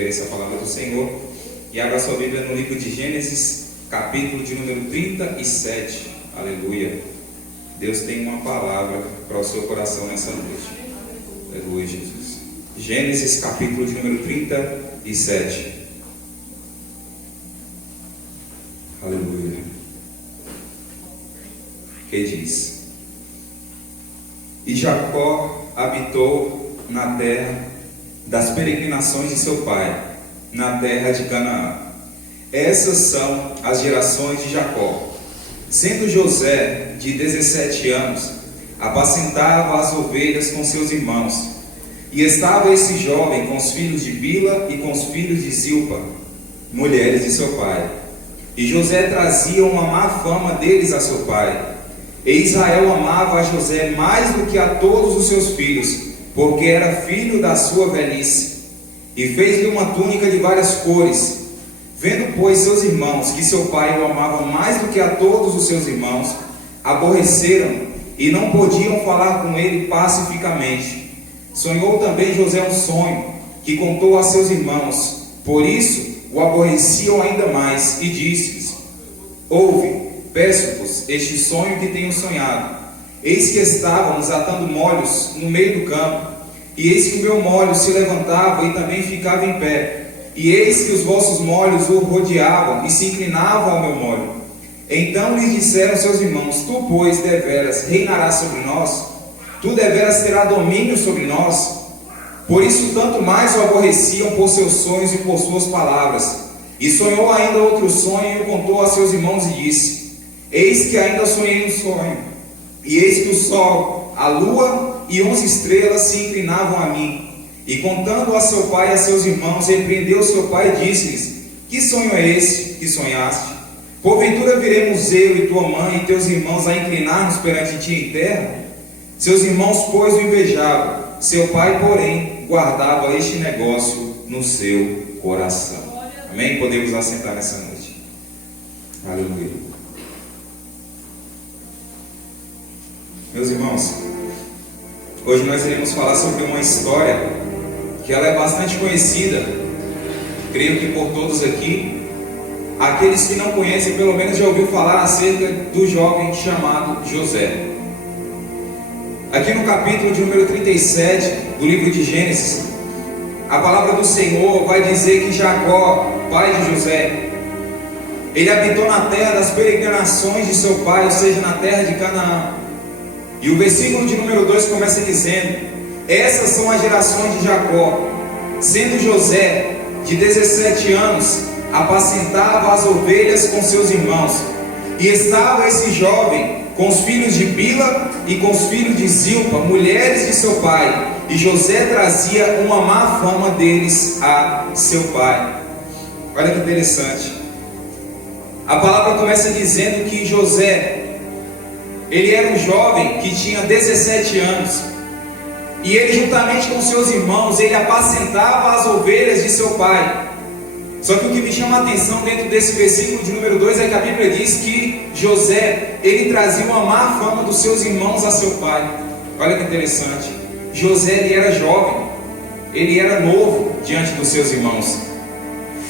reverência à palavra do Senhor e abra sua Bíblia no livro de Gênesis, capítulo de número 37. Aleluia. Deus tem uma palavra para o seu coração nessa noite. Aleluia, Jesus. Gênesis, capítulo de número 37. Aleluia. Que diz: E Jacó habitou na terra das peregrinações de seu pai, na terra de Canaã. Essas são as gerações de Jacó. Sendo José de 17 anos, apacentava as ovelhas com seus irmãos. E estava esse jovem com os filhos de Bila e com os filhos de Zilpa, mulheres de seu pai. E José trazia uma má fama deles a seu pai. E Israel amava a José mais do que a todos os seus filhos, porque era filho da sua velhice. E fez-lhe uma túnica de várias cores. Vendo, pois, seus irmãos que seu pai o amava mais do que a todos os seus irmãos, aborreceram e não podiam falar com ele pacificamente. Sonhou também José um sonho, que contou a seus irmãos. Por isso o aborreciam ainda mais, e disse-lhes: Ouve, peço-vos este sonho que tenho sonhado. Eis que estávamos atando molhos no meio do campo, e eis que o meu molho se levantava e também ficava em pé. E eis que os vossos molhos o rodeavam e se inclinavam ao meu molho. Então lhes disseram seus irmãos: Tu, pois, deveras reinarás sobre nós? Tu deveras terás domínio sobre nós? Por isso tanto mais o aborreciam por seus sonhos e por suas palavras. E sonhou ainda outro sonho e o contou a seus irmãos e disse: Eis que ainda sonhei um sonho, e eis que o sol, a lua e 11 estrelas se inclinavam a mim. E contando a seu pai e a seus irmãos, repreendeu seu pai e disse-lhes: Que sonho é esse que sonhaste? Porventura viremos eu e tua mãe e teus irmãos a inclinar-nos perante ti em terra? Seus irmãos, pois, o invejavam. Seu pai, porém, guardava este negócio no seu coração. Amém? Podemos assentar nessa noite. Aleluia. Meus irmãos, hoje nós iremos falar sobre uma história que ela é bastante conhecida, creio que por todos aqui. Aqueles que não conhecem, pelo menos já ouviu falar acerca do jovem chamado José. Aqui no capítulo de número 37 do livro de Gênesis, a palavra do Senhor vai dizer que Jacó, pai de José, ele habitou na terra das peregrinações de seu pai, ou seja, na terra de Canaã. E o versículo de número 2 começa dizendo: Essas são as gerações de Jacó. Sendo José de 17 anos, apacentava as ovelhas com seus irmãos. E estava esse jovem com os filhos de Bila e com os filhos de Zilpa, mulheres de seu pai. E José trazia uma má fama deles a seu pai. Olha que interessante. A palavra começa dizendo que José, ele era um jovem que tinha 17 anos. E ele, juntamente com seus irmãos, ele apacentava as ovelhas de seu pai. Só que o que me chama a atenção dentro desse versículo de número 2 é que a Bíblia diz que José, ele trazia uma má fama dos seus irmãos a seu pai. Olha que interessante. José, ele era jovem, ele era novo diante dos seus irmãos.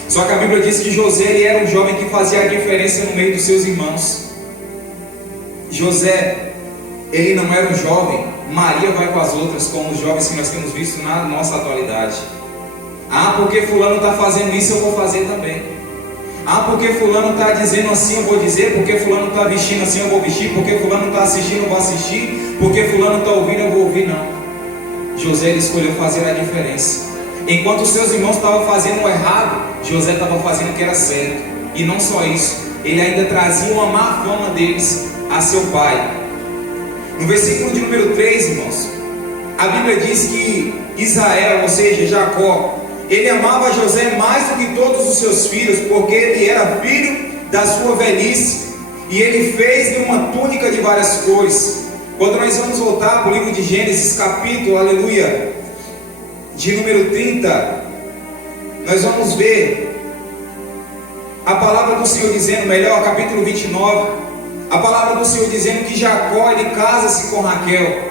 Só que a Bíblia diz que José, ele era um jovem que fazia a diferença no meio dos seus irmãos. José, ele não era um jovem Maria vai com as outras, como os jovens que nós temos visto na nossa atualidade. Ah, porque fulano está fazendo isso, eu vou fazer também. Ah, porque fulano está dizendo assim, eu vou dizer. Porque fulano está vestindo assim, eu vou vestir. Porque fulano está assistindo, eu vou assistir. Porque fulano está ouvindo, eu vou ouvir. Não. José, ele escolheu fazer a diferença. Enquanto os seus irmãos estavam fazendo o errado, José estava fazendo o que era certo. E não só isso, ele ainda trazia uma má fama deles a seu pai. No versículo de número 3, irmãos, a Bíblia diz que Israel, ou seja, Jacó, ele amava José mais do que todos os seus filhos, porque ele era filho da sua velhice, e ele fez-lhe uma túnica de várias cores. Quando nós vamos voltar para o livro de Gênesis, capítulo, aleluia, de número 30, nós vamos ver a palavra do Senhor dizendo, melhor, capítulo 29, a palavra do Senhor dizendo que Jacó, ele casa-se com Raquel.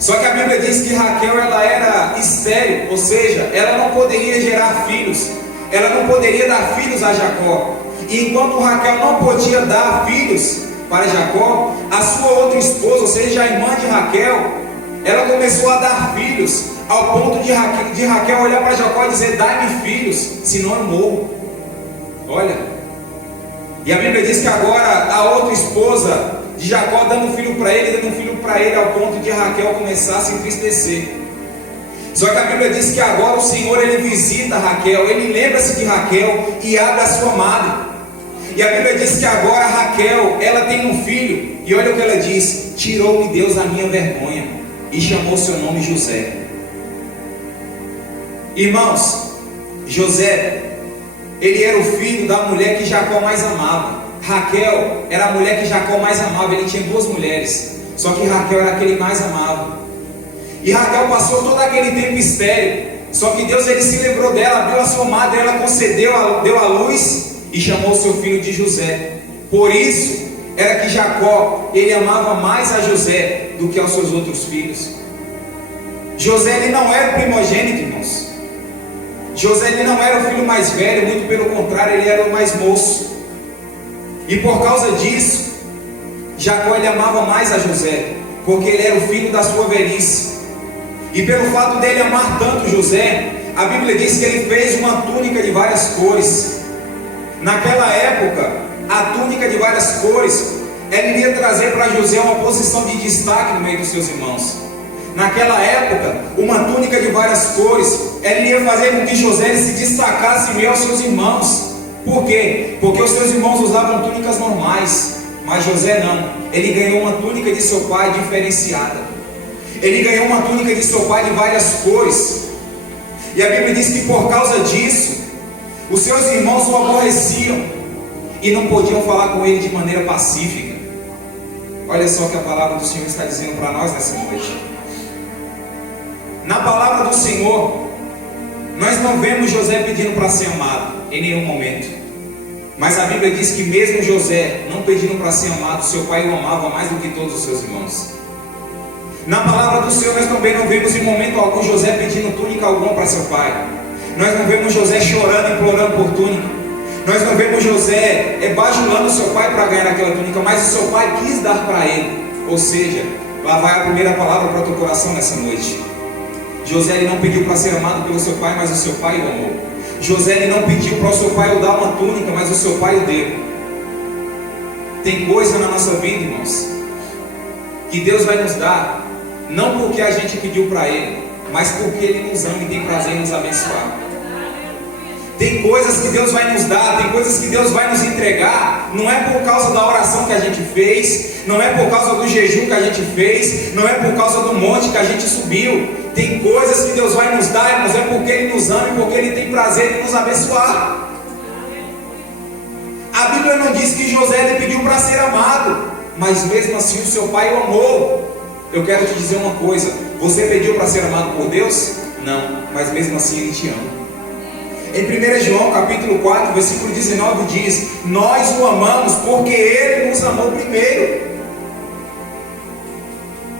Só que a Bíblia diz que Raquel ela era estéril, ou seja, ela não poderia gerar filhos, ela não poderia dar filhos a Jacó. E enquanto Raquel não podia dar filhos para Jacó, a sua outra esposa, ou seja, a irmã de Raquel, ela começou a dar filhos, ao ponto de Raquel olhar para Jacó e dizer: dai-me filhos, senão eu morro. Olha, e a Bíblia diz que agora a outra esposa de Jacó dando filho para ele, ao ponto de Raquel começar a se entristecer. Só que a Bíblia diz que agora o Senhor ele visita Raquel, ele lembra-se de Raquel e abre a sua madre. E a Bíblia diz que agora Raquel, ela tem um filho, e olha o que ela diz: tirou-me Deus a minha vergonha, e chamou seu nome José. Irmãos, José, ele era o filho da mulher que Jacó mais amava. Raquel era a mulher que Jacó mais amava. Ele tinha duas mulheres, só que Raquel era aquele mais amava. E Raquel passou todo aquele tempo estéril. Só que Deus ele se lembrou dela, abriu a sua madre, ela concedeu, deu à luz e chamou seu filho de José. Por isso era que Jacó ele amava mais a José do que aos seus outros filhos. José ele não era o primogênito, irmãos. José ele não era o filho mais velho, muito pelo contrário, ele era o mais moço. E por causa disso, Jacó ele amava mais a José, porque ele era o filho da sua velhice. E pelo fato dele amar tanto José, a Bíblia diz que ele fez uma túnica de várias cores. Naquela época, a túnica de várias cores, ela iria trazer para José uma posição de destaque no meio dos seus irmãos. Naquela época, uma túnica de várias cores, ela iria fazer com que José se destacasse em meio aos seus irmãos. Por quê? Porque os seus irmãos usavam túnicas normais, mas José não. Ele ganhou uma túnica de seu pai diferenciada. Ele ganhou uma túnica de seu pai de várias cores. E a Bíblia diz que por causa disso, os seus irmãos o aborreciam e não podiam falar com ele de maneira pacífica. Olha só o que a palavra do Senhor está dizendo para nós nessa noite. Na palavra do Senhor, nós não vemos José pedindo para ser amado em nenhum momento. Mas a Bíblia diz que mesmo José não pedindo para ser amado, seu pai o amava mais do que todos os seus irmãos. Na palavra do Senhor nós também não vemos em momento algum José pedindo túnica alguma para seu pai. Nós não vemos José chorando, implorando por túnica. Nós não vemos José bajulando seu pai para ganhar aquela túnica, mas o seu pai quis dar para ele. Ou seja, lá vai a primeira palavra para o teu coração nessa noite. José ele não pediu para ser amado pelo seu pai, mas o seu pai o amou. José ele não pediu para o seu pai o dar uma túnica, mas o seu pai o deu. Tem coisa na nossa vida, irmãos, que Deus vai nos dar, não porque a gente pediu para Ele, mas porque Ele nos ama e tem prazer em nos abençoar. Tem coisas que Deus vai nos dar, tem coisas que Deus vai nos entregar, não é por causa da oração que a gente fez, não é por causa do jejum que a gente fez, não é por causa do monte que a gente subiu. Tem coisas que Deus vai nos dar, irmãos, é porque Ele nos ama e porque Ele tem prazer em nos abençoar. A Bíblia não diz que José ele pediu para ser amado, mas mesmo assim o seu pai o amou. Eu quero te dizer uma coisa: você pediu para ser amado por Deus? Não, mas mesmo assim Ele te ama. Em 1 João capítulo 4, versículo 19 diz: nós o amamos porque Ele nos amou primeiro.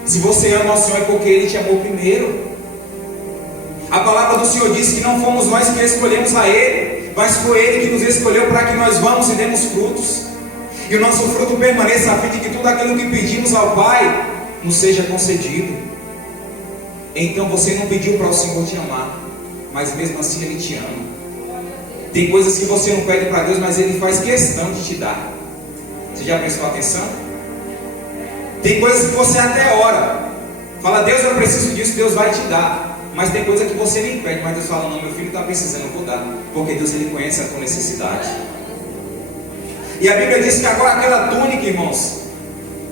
Se você ama ao Senhor é porque Ele te amou primeiro. A palavra do Senhor diz que não fomos nós que escolhemos a Ele, mas foi Ele que nos escolheu para que nós vamos e demos frutos. E o nosso fruto permaneça, a fim de que tudo aquilo que pedimos ao Pai nos seja concedido. Então você não pediu para o Senhor te amar, mas mesmo assim Ele te ama. Tem coisas que você não pede para Deus, mas Ele faz questão de te dar. Você já prestou atenção? Tem coisas que você até ora, fala: Deus, eu preciso disso, Deus vai te dar. Mas tem coisa que você nem pede, mas Deus fala: não, meu filho está precisando, eu vou dar. Porque Deus ele conhece a tua necessidade. E a Bíblia diz que agora aquela túnica, irmãos,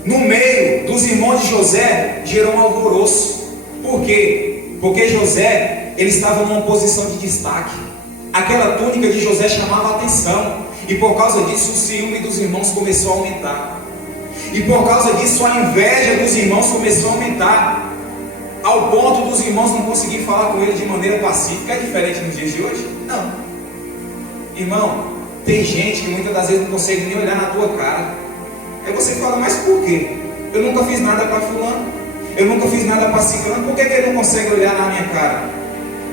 no meio dos irmãos de José, gerou um alvoroço. Por quê? Porque José ele estava numa posição de destaque. Aquela túnica de José chamava a atenção. E por causa disso o ciúme dos irmãos começou a aumentar. E por causa disso a inveja dos irmãos começou a aumentar, ao ponto dos irmãos não conseguirem falar com ele de maneira pacífica. É diferente nos dias de hoje? Não. Irmão, tem gente que muitas das vezes não consegue nem olhar na tua cara. Aí você fala: mas por quê? Eu nunca fiz nada para fulano, eu nunca fiz nada para ciclano, por que ele não consegue olhar na minha cara?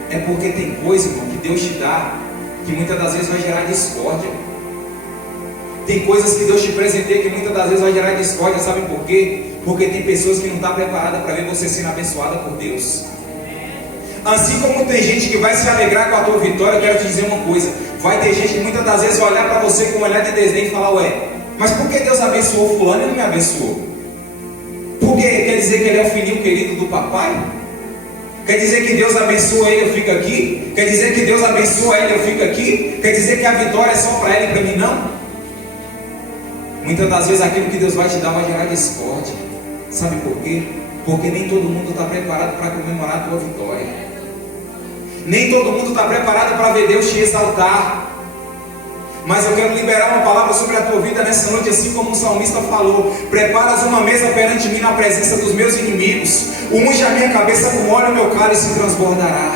É porque tem coisa, irmão, que Deus te dá, que muitas das vezes vai gerar discórdia. Tem coisas que Deus te presenteia que muitas das vezes vai gerar discórdia, sabe por quê? Porque tem pessoas que não estão preparadas para ver você sendo abençoada por Deus. Assim como tem gente que vai se alegrar com a tua vitória, eu quero te dizer uma coisa: vai ter gente que muitas das vezes vai olhar para você com um olhar de desdém e falar: ué, mas por que Deus abençoou fulano e não me abençoou? Porque quer dizer que ele é o filhinho querido do papai? Quer dizer que Deus abençoa ele, eu fico aqui? Quer dizer que Deus abençoa ele, eu fico aqui? Quer dizer que a vitória é só para ele e para mim não? Muitas das vezes aquilo que Deus vai te dar vai gerar discórdia. Sabe por quê? Porque nem todo mundo está preparado para comemorar a tua vitória. Nem todo mundo está preparado para ver Deus te exaltar. Mas eu quero liberar uma palavra sobre a tua vida nessa noite, assim como o salmista falou: preparas uma mesa perante mim na presença dos meus inimigos, unge a minha cabeça com óleo, meu cálice transbordará.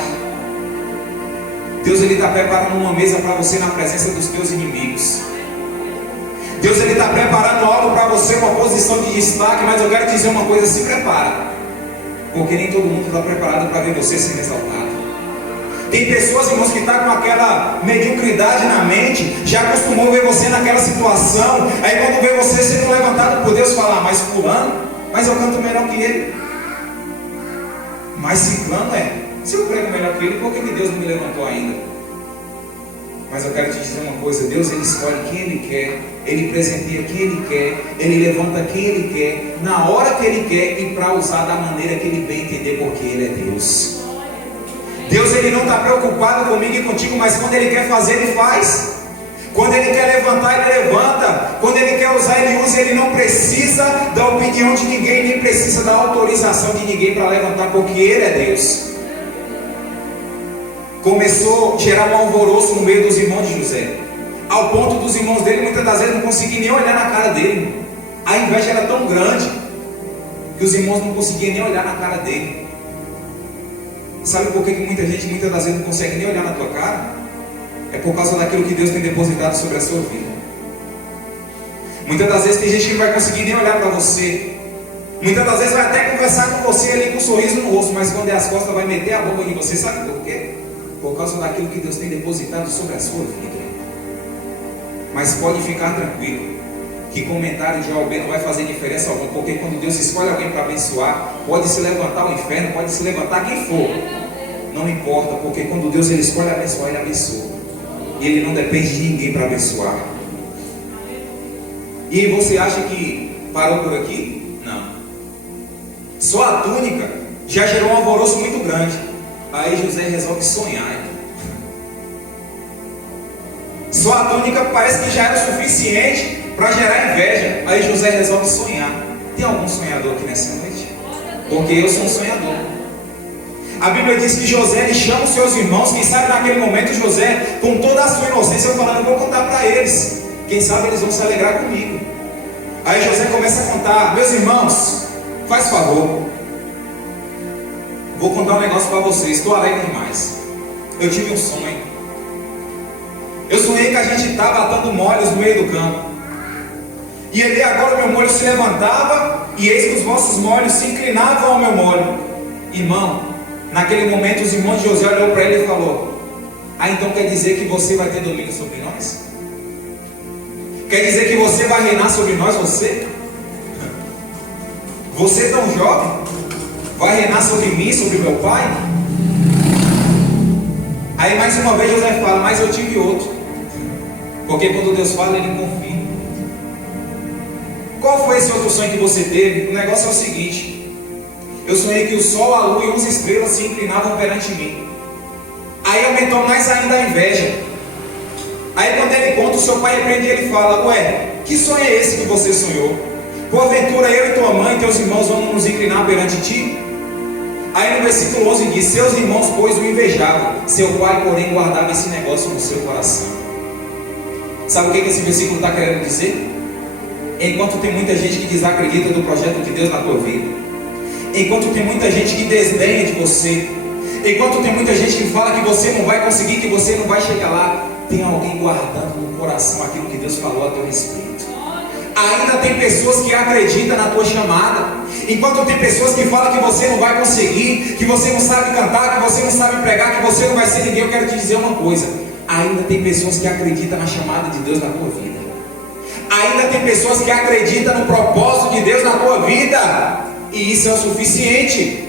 Deus ele está preparando uma mesa para você na presença dos teus inimigos. Deus ele está preparando algo para você, uma posição de destaque. Mas eu quero te dizer uma coisa: se prepara, porque nem todo mundo está preparado para ver você sendo exaltado. Tem pessoas, irmãos, que estão com aquela mediocridade na mente, já acostumou ver você naquela situação. Aí quando vê você sendo levantado por Deus, fala: mas fulano, mas eu canto melhor que ele. Mas ciclano se eu prego melhor que ele, por que Deus não me levantou ainda? Mas eu quero te dizer uma coisa: Deus ele escolhe quem ele quer, ele presenteia quem ele quer, ele levanta quem ele quer, na hora que ele quer e para usar da maneira que ele bem entender, porque ele é Deus. Deus ele não está preocupado comigo e contigo, mas quando ele quer fazer, ele faz. Quando ele quer levantar, ele levanta. Quando ele quer usar, ele usa. Ele não precisa da opinião de ninguém, nem precisa da autorização de ninguém para levantar, porque ele é Deus. Começou a gerar um alvoroço no meio dos irmãos de José, ao ponto dos irmãos dele muitas das vezes não conseguiam nem olhar na cara dele. A inveja era tão grande que os irmãos não conseguiam nem olhar na cara dele. Sabe por que muita gente muitas das vezes não consegue nem olhar na tua cara? É por causa daquilo que Deus tem depositado sobre a sua vida. Muitas das vezes tem gente que não vai conseguir nem olhar para você. Muitas das vezes vai até conversar com você ali com um sorriso no rosto, mas quando é as costas vai meter a boca em você. Sabe por quê? Por causa daquilo que Deus tem depositado sobre a sua vida. Mas pode ficar tranquilo, que comentário de alguém não vai fazer diferença alguma, porque quando Deus escolhe alguém para abençoar, pode se levantar o inferno, pode se levantar quem for, não importa, porque quando Deus ele escolhe abençoar, ele abençoa, e ele não depende de ninguém para abençoar. E você acha que parou por aqui? Não. Só a túnica já gerou um alvoroço muito grande. Aí José resolve sonhar. Só a túnica parece que já era o suficiente para gerar inveja. Aí José resolve sonhar. Tem algum sonhador aqui nessa noite? Porque eu sou um sonhador. A Bíblia diz que José ele chama os seus irmãos. Quem sabe naquele momento José, com toda a sua inocência, falando: vou contar para eles. Quem sabe eles vão se alegrar comigo. Aí José começa a contar: meus irmãos, faz favor, vou contar um negócio para vocês. Estou alegre demais. Eu tive um sonho. Eu sonhei que a gente estava atando molhos no meio do campo. E ali agora o meu molho se levantava, e eis que os vossos molhos se inclinavam ao meu molho. Irmão, naquele momento os irmãos de José olhou para ele e falou: ah, então quer dizer que você vai ter domínio sobre nós? Quer dizer que você vai reinar sobre nós, você? Você tão jovem, vai reinar sobre mim, sobre meu pai? Aí mais uma vez José fala: mas eu tive outro. Porque quando Deus fala, ele confia. Qual foi esse outro sonho que você teve? O negócio é o seguinte: eu sonhei que o sol, a lua e 11 estrelas se inclinavam perante mim. Aí aumentou mais ainda a inveja. Aí quando ele conta, o seu pai repreende e ele fala: ué, que sonho é esse que você sonhou? Porventura eu e tua mãe e teus irmãos vamos nos inclinar perante ti? Aí no versículo 11 diz: seus irmãos pois o invejavam, seu pai porém guardava esse negócio no seu coração. Sabe o que esse versículo está querendo dizer? Enquanto tem muita gente que desacredita do projeto de Deus na tua vida, enquanto tem muita gente que desdenha de você, enquanto tem muita gente que fala que você não vai conseguir, que você não vai chegar lá, tem alguém guardando no coração aquilo que Deus falou a teu respeito. Ainda tem pessoas que acreditam na tua chamada. Enquanto tem pessoas que falam que você não vai conseguir, que você não sabe cantar, que você não sabe pregar, que você não vai ser ninguém, eu quero te dizer uma coisa: ainda tem pessoas que acreditam na chamada de Deus na tua vida. Ainda tem pessoas que acreditam no propósito de Deus na tua vida, e isso é o suficiente.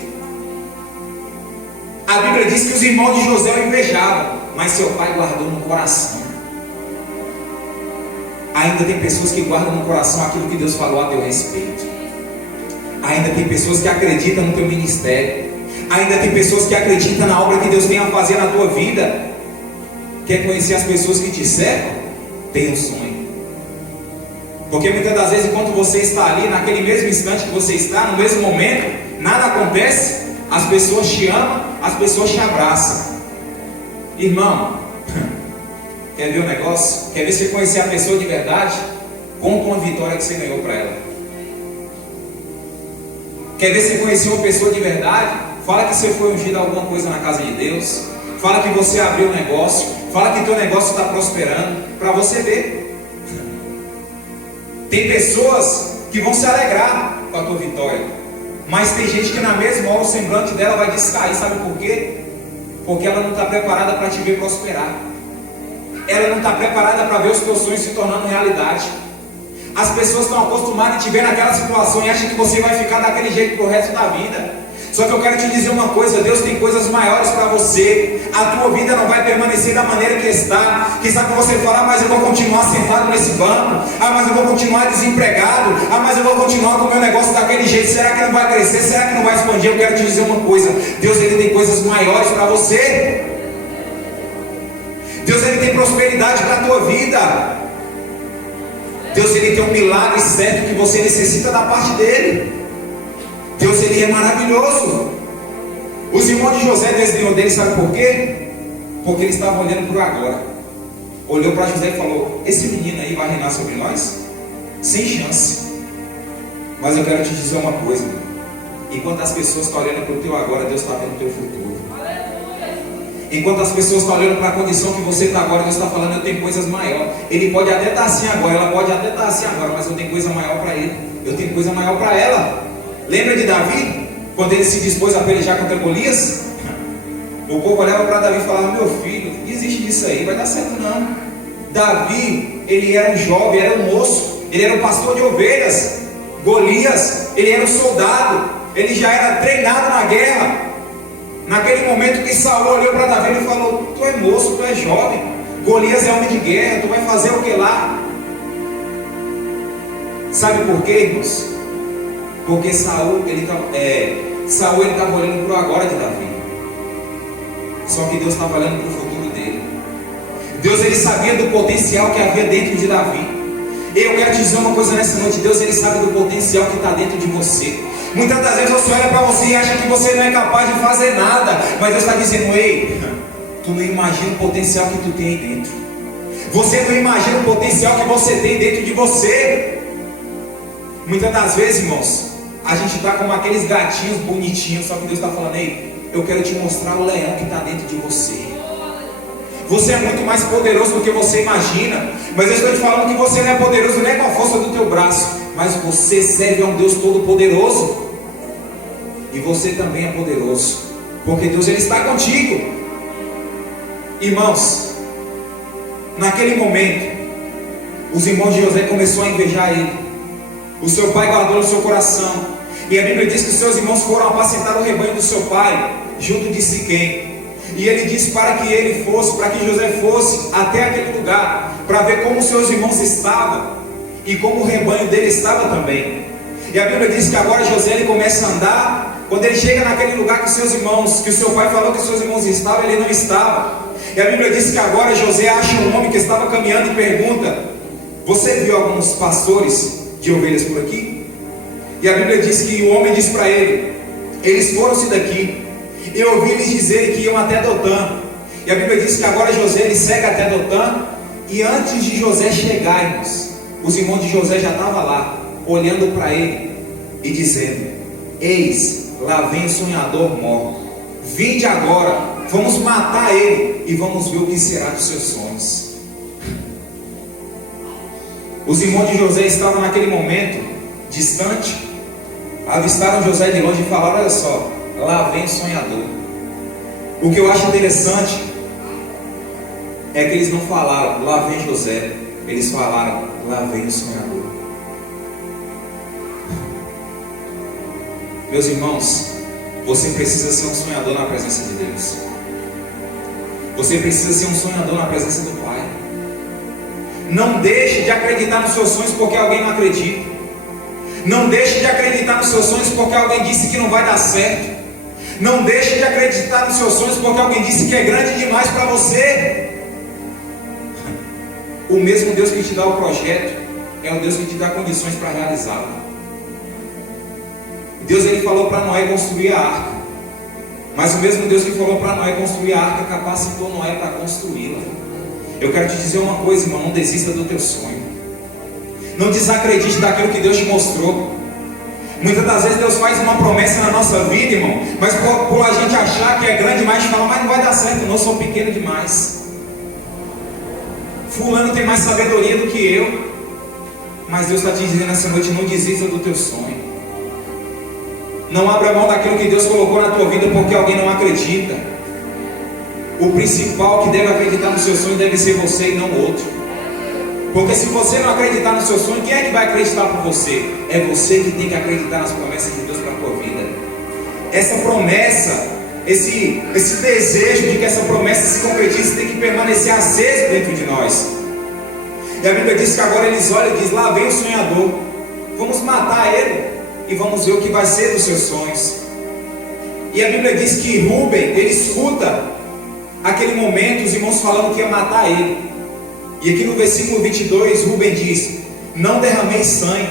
A Bíblia diz que os irmãos de José o invejavam, mas seu pai guardou no coração. Ainda tem pessoas que guardam no coração aquilo que Deus falou a teu respeito. Ainda tem pessoas que acreditam no teu ministério. Ainda tem pessoas que acreditam na obra que Deus tem a fazer na tua vida. Quer conhecer as pessoas que te cercam? Tenha um sonho. Porque muitas das vezes, enquanto você está ali, naquele mesmo instante que você está, no mesmo momento, nada acontece, as pessoas te amam, as pessoas te abraçam. Irmão, quer ver o negócio? Quer ver se você conhecer a pessoa de verdade? Conta uma vitória que você ganhou para ela. Quer ver se você conheceu uma pessoa de verdade? Fala que você foi ungido a alguma coisa na casa de Deus. Fala que você abriu um negócio. Fala que teu negócio está prosperando, para você ver. Tem pessoas que vão se alegrar com a tua vitória, mas tem gente que na mesma hora o semblante dela vai descair. Sabe por quê? Porque ela não está preparada para te ver prosperar. Ela não está preparada para ver os teus sonhos se tornando realidade. As pessoas estão acostumadas a te ver naquela situação e acham que você vai ficar daquele jeito pro resto da vida. Só que eu quero te dizer uma coisa: Deus tem coisas maiores para você. A tua vida não vai permanecer da maneira que está. Quem sabe você fala: mas eu vou continuar sentado nesse banco. Ah, mas eu vou continuar desempregado. Ah, mas eu vou continuar com o meu negócio daquele jeito. Será que não vai crescer? Será que não vai expandir? Eu quero te dizer uma coisa: Deus, Ele tem coisas maiores para você. Deus, Ele tem prosperidade para a tua vida. Deus, Ele tem um milagre certo que você necessita da parte dEle. Deus, Ele é maravilhoso. Os irmãos de José desdenhou dele, sabe por quê? Porque eles estavam olhando para o agora. Olhou para José e falou: esse menino aí vai reinar sobre nós? Sem chance. Mas eu quero te dizer uma coisa: enquanto as pessoas estão olhando para o teu agora, Deus está vendo o teu futuro. Enquanto as pessoas estão olhando para a condição que você está agora, Deus está falando: eu tenho coisas maiores. Ele pode até estar assim agora, ela pode até estar assim agora, mas eu tenho coisa maior para ele. Eu tenho coisa maior para ela. Lembra de Davi? Quando ele se dispôs a pelejar contra Golias? O povo olhava para Davi e falava: meu filho, desiste disso aí, vai dar certo não. Davi, ele era um jovem, era um moço, ele era um pastor de ovelhas. Golias, ele era um soldado, ele já era treinado na guerra. Naquele momento que Saul olhou para Davi, ele falou: tu é moço, tu é jovem, Golias é homem de guerra, tu vai fazer o que lá? Sabe por quê, irmãos? Porque Saul ele estava olhando para o agora de Davi. Só que Deus estava olhando para o futuro dele. Deus, ele sabia do potencial que havia dentro de Davi. Eu quero te dizer uma coisa nessa noite: Deus, ele sabe do potencial que está dentro de você. Muitas das vezes você olha para você e acha que você não é capaz de fazer nada, mas Deus está dizendo: ei, tu não imagina o potencial que tu tem aí dentro. Você não imagina o potencial que você tem dentro de você. Muitas das vezes, irmãos, a gente está como aqueles gatinhos bonitinhos, só que Deus está falando: ei, eu quero te mostrar o leão que está dentro de você. Você é muito mais poderoso do que você imagina. Mas eu estou te falando que você não é poderoso nem com a força do teu braço, mas você serve a um Deus todo poderoso. E você também é poderoso, porque Deus, ele está contigo. Irmãos, naquele momento, os irmãos de José começaram a invejar ele. O seu pai guardou no seu coração. E a Bíblia diz que os seus irmãos foram apacentar o rebanho do seu pai, junto de Siquém. E ele disse para que ele fosse, para que José fosse até aquele lugar, para ver como os seus irmãos estavam, e como o rebanho dele estava também. E a Bíblia diz que agora José, ele começa a andar. Quando ele chega naquele lugar que os seus irmãos, que o seu pai falou que os seus irmãos estavam, ele não estava. E a Bíblia diz que agora José acha um homem que estava caminhando e pergunta: você viu alguns pastores de ovelhas por aqui? E a Bíblia diz que o homem disse para ele: eles foram-se daqui, eu ouvi eles dizerem que iam até Dotã. E a Bíblia diz que agora José, ele segue até Dotã. E antes de José chegar, irmãos, os irmãos de José já estavam lá, olhando para ele e dizendo: eis, lá vem o sonhador morto, vinde agora, vamos matar ele e vamos ver o que será dos seus sonhos. Os irmãos de José estavam naquele momento distante, avistaram José de longe e falaram: olha só, lá vem o sonhador. O que eu acho interessante é que eles não falaram: lá vem José. Eles falaram: lá vem o sonhador. Meus irmãos, você precisa ser um sonhador na presença de Deus. Você precisa ser um sonhador na presença do Pai. Não deixe de acreditar nos seus sonhos porque alguém não acredita. Não deixe de acreditar nos seus sonhos porque alguém disse que não vai dar certo. Não deixe de acreditar nos seus sonhos porque alguém disse que é grande demais para você. O mesmo Deus que te dá o projeto é o Deus que te dá condições para realizá-lo. Deus, ele falou para Noé construir a arca, mas o mesmo Deus que falou para Noé construir a arca capacitou Noé para construí-la. Eu quero te dizer uma coisa, irmão: não desista do teu sonho. Não desacredite daquilo que Deus te mostrou. Muitas das vezes Deus faz uma promessa na nossa vida, irmão, mas por a gente achar que é grande demais, a gente fala: mas não vai dar certo, não, eu sou pequeno demais. Fulano tem mais sabedoria do que eu. Mas Deus está te dizendo nessa noite: não desista do teu sonho. Não abra mão daquilo que Deus colocou na tua vida porque alguém não acredita. O principal que deve acreditar no seu sonho deve ser você e não o outro. Porque se você não acreditar no seu sonho, quem é que vai acreditar por você? É você que tem que acreditar nas promessas de Deus para a tua vida. Essa promessa, esse desejo de que essa promessa se concretize tem que permanecer aceso dentro de nós. E a Bíblia diz que agora eles olham e dizem: lá vem o sonhador, vamos matar ele e vamos ver o que vai ser dos seus sonhos. E a Bíblia diz que Rúben, ele escuta aquele momento, os irmãos falando que ia matar ele. E aqui no versículo 22, Rúben diz: não derrameis sangue,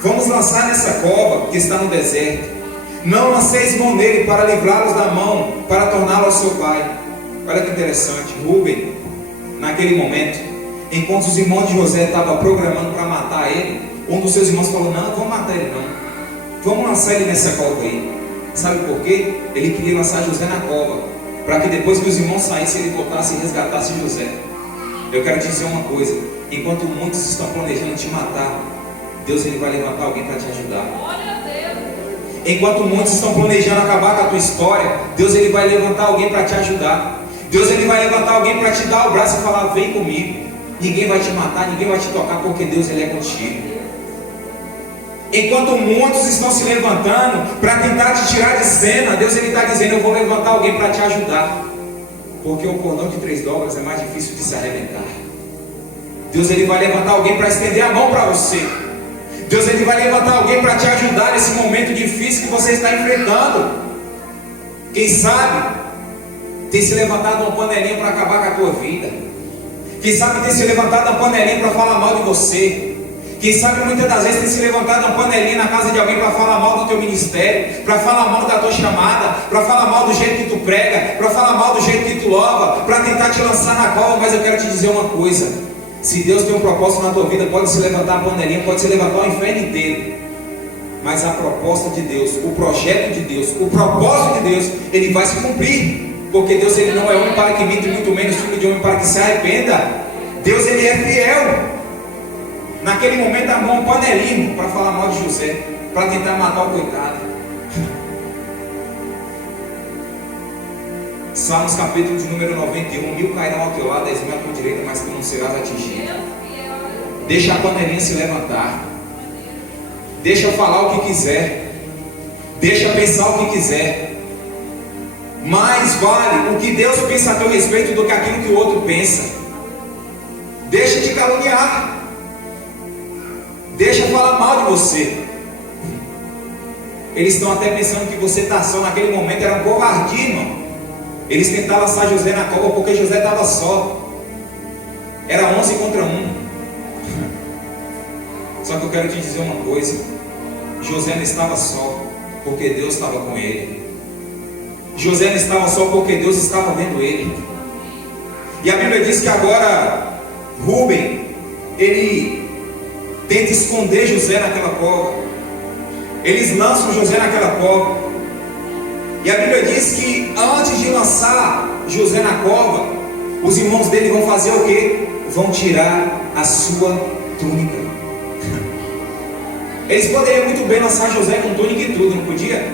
vamos lançar nessa cova que está no deserto. Não lanceis mão nele para livrá-los da mão, para torná-lo ao seu pai. Olha que interessante, Rúben, naquele momento, enquanto os irmãos de José estavam programando para matar ele, um dos seus irmãos falou: não, vamos matar ele não, vamos lançar ele nessa cova aí. Sabe por quê? Ele queria lançar José na cova, para que depois que os irmãos saíssem, ele voltasse e resgatasse José. Eu quero te dizer uma coisa: enquanto muitos estão planejando te matar, Deus, ele vai levantar alguém para te ajudar. Enquanto muitos estão planejando acabar com a tua história, Deus, ele vai levantar alguém para te ajudar. Deus, ele vai levantar alguém para te dar o braço e falar: vem comigo. Ninguém vai te matar, ninguém vai te tocar, porque Deus, ele é contigo. Enquanto muitos estão se levantando para tentar te tirar de cena, Deus, ele está dizendo: eu vou levantar alguém para te ajudar. Porque o cordão de 3 dobras é mais difícil de se arrebentar. Deus, ele vai levantar alguém para estender a mão para você. Deus, ele vai levantar alguém para te ajudar nesse momento difícil que você está enfrentando. Quem sabe tem se levantado uma panelinha para acabar com a tua vida. Quem sabe tem se levantado uma panelinha para falar mal de você. Quem sabe muitas das vezes tem se levantado uma panelinha na casa de alguém para falar mal do teu ministério, para falar mal da tua chamada, para falar mal do jeito que tu prega, para falar mal do jeito que tu louva, para tentar te lançar na cova. Mas eu quero te dizer uma coisa: se Deus tem um propósito na tua vida, pode se levantar a panelinha, pode se levantar o inferno inteiro, mas a proposta de Deus, o projeto de Deus, o propósito de Deus, ele vai se cumprir. Porque Deus, ele não é homem para que minta, e muito menos filho de homem para que se arrependa. Deus, ele é fiel. Naquele momento armou um panelinho para falar mal de José, para tentar matar o coitado. Salmos capítulo de número 91: 1000 cairão ao teu lado, 10.000 à tua direita, mas tu não serás atingido. Deixa a panelinha se levantar. Deixa eu falar o que quiser. Deixa pensar o que quiser. Mais vale o que Deus pensa a teu respeito do que aquilo que o outro pensa. Deixa de caluniar. Deixa falar mal de você. Eles estão até pensando que você está só. Naquele momento era um covardia, irmão. Eles tentaram lançar José na cova porque José estava só. Era 11 contra 1. Só que eu quero te dizer uma coisa: José não estava só porque Deus estava com ele. José não estava só porque Deus estava vendo ele. E a Bíblia diz que agora Rúben, ele tenta esconder José naquela cova. Eles lançam José naquela cova. E a Bíblia diz que antes de lançar José na cova, os irmãos dele vão fazer o quê? Vão tirar a sua túnica. Eles poderiam muito bem lançar José com túnica e tudo, não podia?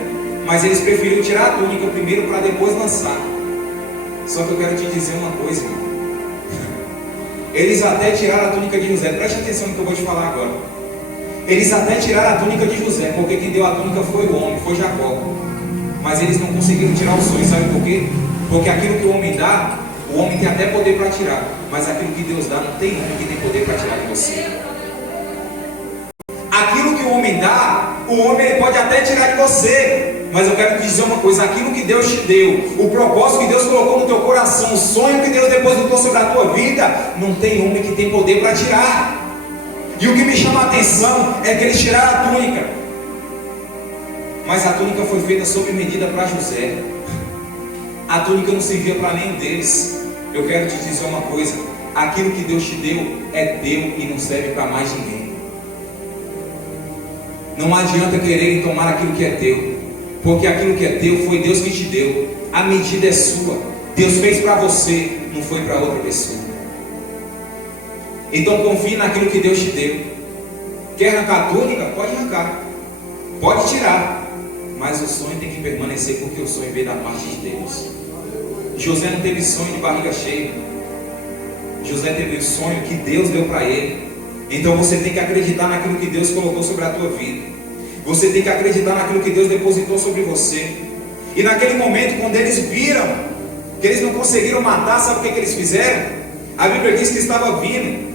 Mas eles preferiram tirar a túnica primeiro para depois lançar. Só que eu quero te dizer uma coisa, irmão. Eles até tiraram a túnica de José. Preste atenção no que eu vou te falar agora. Eles até tiraram a túnica de José, porque quem deu a túnica foi o homem, foi Jacó. Mas eles não conseguiram tirar o sonho, sabe por quê? Porque aquilo que o homem dá, o homem tem até poder para tirar, mas aquilo que Deus dá, não tem homem que tem poder para tirar de você. Aquilo que o homem dá, o homem ele pode até tirar de você, mas eu quero te dizer uma coisa: aquilo que Deus te deu, o propósito que Deus colocou no teu coração, o sonho que Deus depositou sobre a tua vida, não tem homem que tem poder para tirar. E o que me chama a atenção é que eles tiraram a túnica, mas a túnica foi feita sob medida para José. A túnica não servia para nenhum deles. Eu quero te dizer uma coisa: aquilo que Deus te deu é teu e não serve para mais ninguém. Não adianta querer tomar aquilo que é teu, porque aquilo que é teu foi Deus que te deu. A medida é sua. Deus fez para você, não foi para outra pessoa. Então confie naquilo que Deus te deu. Quer arrancar a túnica? Pode arrancar, pode tirar, mas o sonho tem que permanecer, porque o sonho veio da parte de Deus. José não teve sonho de barriga cheia. José teve o sonho que Deus deu para ele. Então você tem que acreditar naquilo que Deus colocou sobre a tua vida. Você tem que acreditar naquilo que Deus depositou sobre você. E naquele momento, quando eles viram que eles não conseguiram matar, sabe o que eles fizeram? A Bíblia diz que estava vindo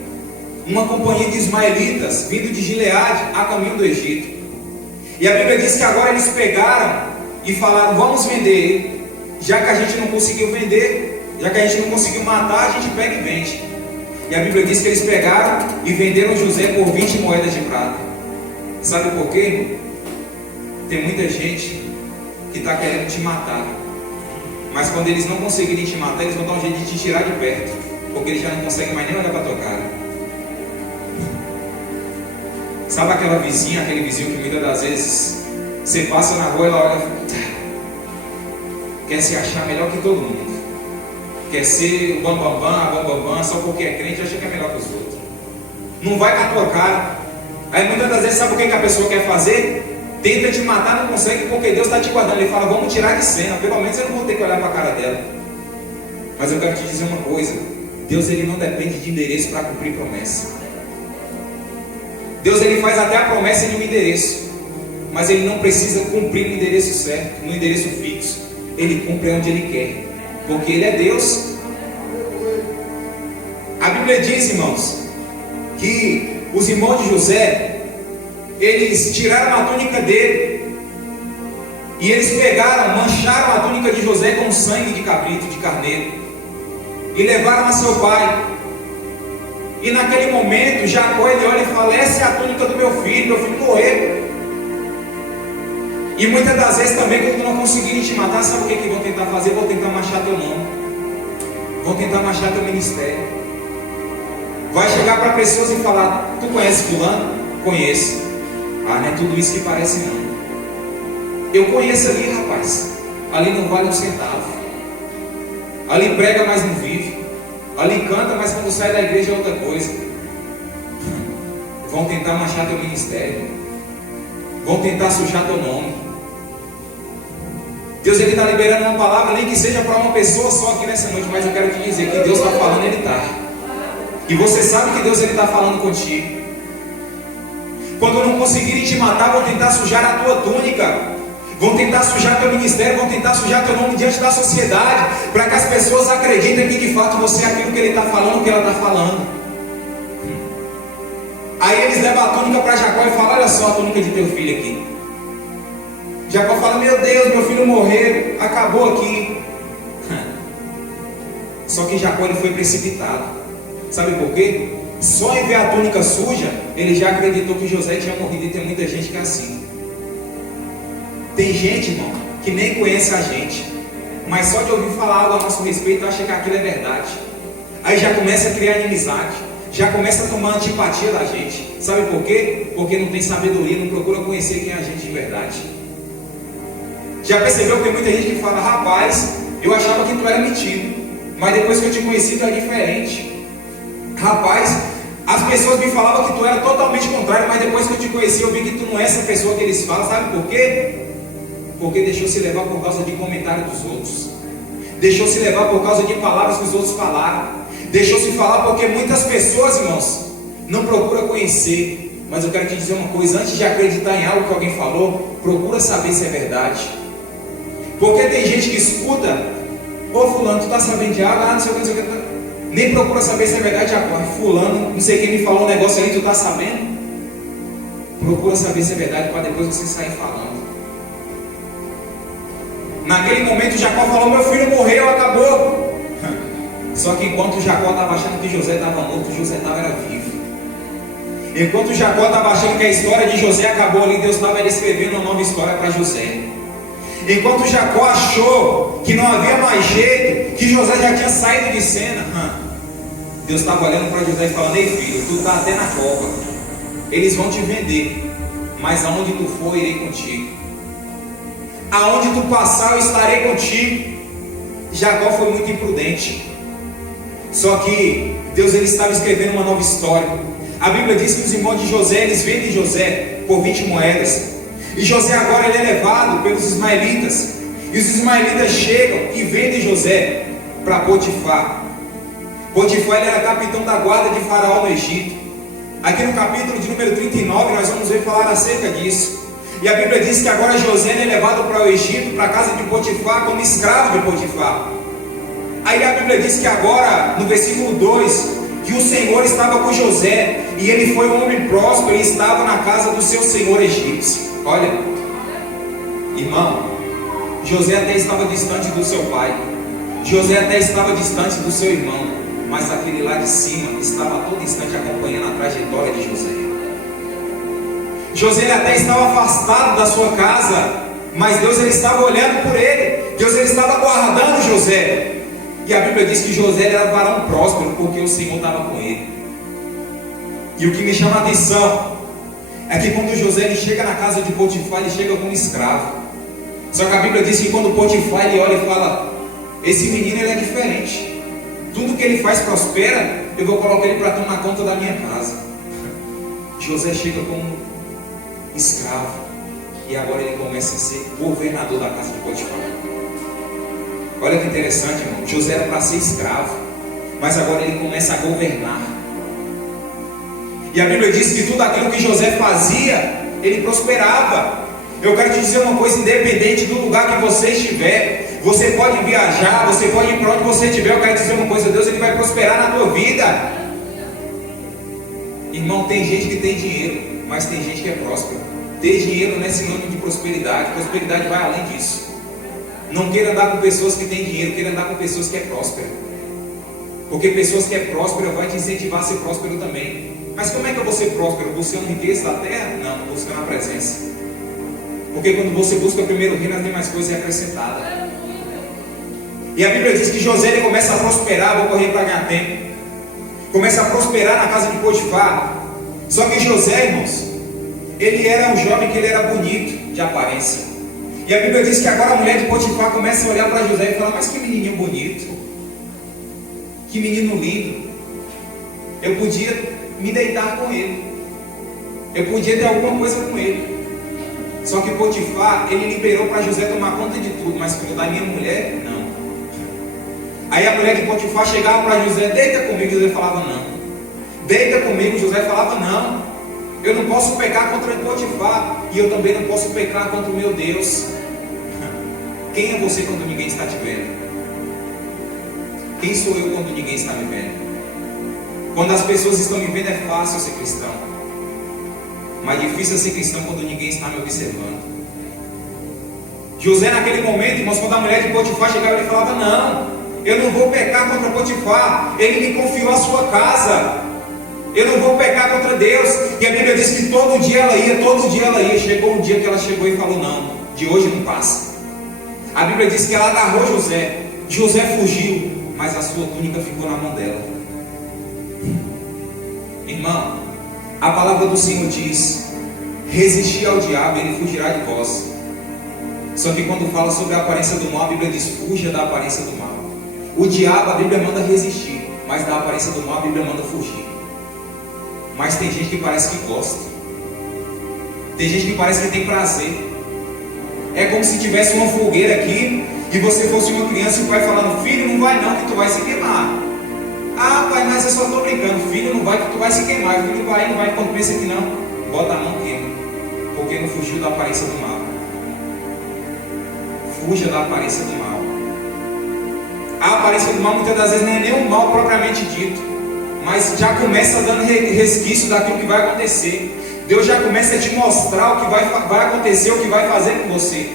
uma companhia de ismaelitas, vindo de Gileade, a caminho do Egito. E a Bíblia diz que agora eles pegaram e falaram: vamos vender ele. Já que a gente não conseguiu vender, já que a gente não conseguiu matar, a gente pega e vende. E a Bíblia diz que eles pegaram e venderam José por 20 moedas de prata. Sabe por quê? Tem muita gente que está querendo te matar, mas quando eles não conseguirem te matar, eles vão dar um jeito de te tirar de perto, porque eles já não conseguem mais nem olhar para a tua cara. Sabe aquela vizinha, aquele vizinho que muitas das vezes você passa na rua e ela olha, quer se achar melhor que todo mundo, quer ser o bambambam, só porque é crente acha que é melhor que os outros, não vai com a tua cara. Aí muitas das vezes sabe o que a pessoa quer fazer? Tenta te matar, não consegue, porque Deus está te guardando. Ele fala: vamos tirar de cena, pelo menos eu não vou ter que olhar para a cara dela. Mas eu quero te dizer uma coisa: Deus ele não depende de endereço para cumprir promessa. Deus ele faz até a promessa de um endereço, mas ele não precisa cumprir no endereço certo, no endereço fixo. Ele cumpre onde ele quer, porque ele é Deus. A Bíblia diz, irmãos, que os irmãos de José, eles tiraram a túnica dele e eles pegaram, mancharam a túnica de José com sangue de cabrito, de carneiro, e levaram a seu pai. E naquele momento Jacó ele olha e fala: essa é a túnica do meu filho morreu. E muitas das vezes também, quando não conseguirem te matar, sabe o que vão tentar fazer? Vão tentar manchar teu nome, vão tentar manchar teu ministério. Vai chegar para pessoas e falar: tu conhece fulano? Conheço. Ah, não é tudo isso que parece não. Eu conheço ali, rapaz. Ali não vale um centavo. Ali prega, mas não vive. Ali canta, mas quando sai da igreja é outra coisa. Vão tentar manchar teu ministério, vão tentar sujar teu nome. Deus ele está liberando uma palavra, nem que seja para uma pessoa só aqui nessa noite, mas eu quero te dizer que Deus está falando, ele está. E você sabe que Deus ele está falando contigo. Quando não conseguirem te matar, vão tentar sujar a tua túnica, vão tentar sujar teu ministério, vão tentar sujar teu nome diante da sociedade, para que as pessoas acreditem que de fato você é aquilo que ele está falando, que ela está falando. Aí eles levam a túnica para Jacó e falam: olha só a túnica de teu filho aqui. Jacó fala: meu Deus, meu filho morreu, acabou aqui. Só que Jacó ele foi precipitado. Sabe por quê? Só em ver a túnica suja, ele já acreditou que José tinha morrido. E tem muita gente que é assim. Tem gente, irmão, que nem conhece a gente, mas só de ouvir falar algo a nosso respeito acha que aquilo é verdade. Aí já começa a criar inimizade, já começa a tomar antipatia da gente. Sabe por quê? Porque não tem sabedoria, não procura conhecer quem é a gente de verdade. Já percebeu que tem muita gente que fala: rapaz, eu achava que tu era metido, mas depois que eu te conheci tu é diferente. Rapaz, as pessoas me falavam que tu era totalmente contrário, mas depois que eu te conheci, eu vi que tu não é essa pessoa que eles falam. Sabe por quê? Porque deixou se levar por causa de comentário dos outros, deixou se levar por causa de palavras que os outros falaram, deixou se falar porque muitas pessoas, irmãos, não procuram conhecer. Mas eu quero te dizer uma coisa: antes de acreditar em algo que alguém falou, procura saber se é verdade. Porque tem gente que escuta: ô fulano, tu está sabendo de algo? Ah, não sei o que, não sei o que. Nem procura saber se é verdade agora. Fulano, não sei quem me falou um negócio ali, tu está sabendo? Procura saber se é verdade para depois você sair falando. Naquele momento Jacó falou: meu filho morreu, acabou. Só que enquanto Jacó estava achando que José estava morto, José era vivo. Enquanto Jacó estava achando que a história de José acabou ali, Deus estava escrevendo uma nova história para José. Enquanto Jacó achou que não havia mais jeito, que José já tinha saído de cena, Deus estava olhando para José e falando: ei filho, tu está até na cova, eles vão te vender, mas aonde tu for, eu irei contigo. Aonde tu passar, eu estarei contigo. Jacó foi muito imprudente. Só que Deus estava escrevendo uma nova história. A Bíblia diz que os irmãos de José, eles vendem José por 20 moedas. E José agora ele é levado pelos ismaelitas. E os ismaelitas chegam e vendem José para Potifar. Potifar ele era capitão da guarda de Faraó no Egito. Aqui no capítulo de número 39 nós vamos ver falar acerca disso. E a Bíblia diz que agora José é levado para o Egito, para a casa de Potifar, como escravo de Potifar. Aí a Bíblia diz que agora, no versículo 2, que o Senhor estava com José, e ele foi um homem próspero e estava na casa do seu senhor egípcio. Olha, irmão, José até estava distante do seu pai, José até estava distante do seu irmão, mas aquele lá de cima estava a todo instante acompanhando a trajetória de José. José até estava afastado da sua casa, mas Deus ele estava olhando por ele, Deus ele estava guardando José. E a Bíblia diz que José era varão próspero, porque o Senhor estava com ele. E o que me chama a atenção é que quando José ele chega na casa de Potifar, ele chega como escravo. Só que a Bíblia diz que quando Potifar ele olha e fala: esse menino ele é diferente, tudo que ele faz prospera, eu vou colocar ele para tomar conta da minha casa. José chega como escravo, e agora ele começa a ser governador da casa de Potifar. Olha que interessante, irmão. José era para ser escravo, mas agora ele começa a governar. E a Bíblia diz que tudo aquilo que José fazia, ele prosperava. Eu quero te dizer uma coisa: independente do lugar que você estiver, você pode viajar, você pode ir para onde você estiver. Eu quero te dizer uma coisa: Deus ele vai prosperar na tua vida. Irmão, tem gente que tem dinheiro, mas tem gente que é próspero. Ter dinheiro não é sinônimo de prosperidade. Prosperidade vai além disso. Não queira andar com pessoas que têm dinheiro, queira andar com pessoas que é próspero. Porque pessoas que é próspero vai te incentivar a ser próspero também. Mas como é que eu vou ser próspero? Buscando riqueza da terra? Não, buscando a presença. Porque quando você busca primeiro o reino, as demais coisas é acrescentada. E a Bíblia diz que José ele começa a prosperar. Vou correr para ganhar tempo. Começa a prosperar na casa de Potifar. Só que José, irmãos, ele era um jovem que ele era bonito de aparência. E a Bíblia diz que agora a mulher de Potifar começa a olhar para José e falar: mas que menininho bonito, que menino lindo, eu podia me deitar com ele, eu podia ter alguma coisa com ele. Só que Potifar, ele liberou para José tomar conta de tudo, mas cuidar da minha mulher, não. Aí a mulher de Potifar chegava para José: deita comigo. José falava: não. Deita comigo. José falava: não, eu não posso pecar contra Potifar, e eu também não posso pecar contra o meu Deus. Quem é você quando ninguém está te vendo? Quem sou eu quando ninguém está me vendo? Quando as pessoas estão me vendo é fácil ser cristão, mas difícil é ser cristão quando ninguém está me observando. José naquele momento, irmãos, quando a mulher de Potifar chegava, ele falava: não, eu não vou pecar contra Potifar, ele me confiou a sua casa, eu não vou pecar contra Deus. E a Bíblia diz que todo dia ela ia. Chegou um dia que ela chegou e falou: não, de hoje não passa. A Bíblia diz que ela agarrou José. José fugiu, mas a sua túnica ficou na mão dela. Irmão, a palavra do Senhor diz: resisti ao diabo e ele fugirá de vós. Só que quando fala sobre a aparência do mal, a Bíblia diz: fuja da aparência do mal. O diabo, a Bíblia manda resistir, mas da aparência do mal, a Bíblia manda fugir. Mas tem gente que parece que gosta. Tem gente que parece que tem prazer. É como se tivesse uma fogueira aqui e você fosse uma criança e o pai falando: filho, não vai não, que tu vai se queimar. Ah, pai, mas eu só estou brincando. Filho, não vai, que tu vai se queimar. O filho vai, não vai, quando pensa que não, bota a mão, queima. Porque não fugiu da aparência do mal. Fuja da aparência do mal. A aparência do mal muitas das vezes não é nem o mal propriamente dito, mas já começa dando resquício daquilo que vai acontecer. Deus já começa a te mostrar o que vai acontecer, o que vai fazer com você.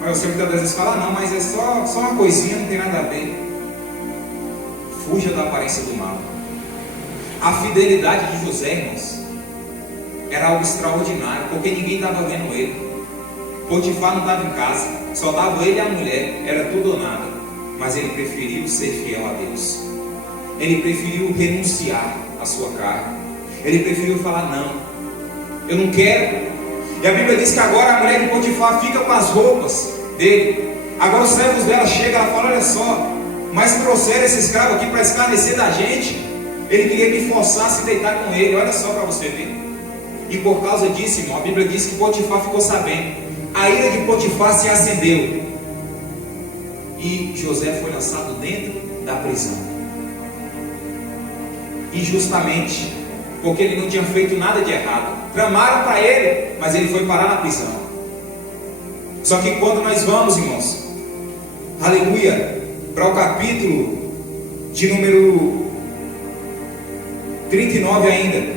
Mas você muitas vezes fala: não, mas é só uma coisinha, não tem nada a ver. Fuja da aparência do mal. A fidelidade de José, irmãos, era algo extraordinário, porque ninguém estava vendo ele. Potifar não estava em casa, só estava ele e a mulher, era tudo ou nada. Mas ele preferiu ser fiel a Deus. Ele preferiu renunciar à sua carne. Ele preferiu falar: não, eu não quero. E a Bíblia diz que agora a mulher de Potifar fica com as roupas dele. Agora os servos dela chegam, ela fala: olha só, mas trouxeram esse escravo aqui para escarnecer da gente. Ele queria me forçar a se deitar com ele. Olha só para você ver. E por causa disso, irmão, a Bíblia diz que Potifar ficou sabendo. A ira de Potifar se acendeu e José foi lançado dentro da prisão. Injustamente, porque ele não tinha feito nada de errado. Tramaram para ele, mas ele foi parar na prisão. Só que quando nós vamos, irmãos, aleluia, para o capítulo de número 39 ainda,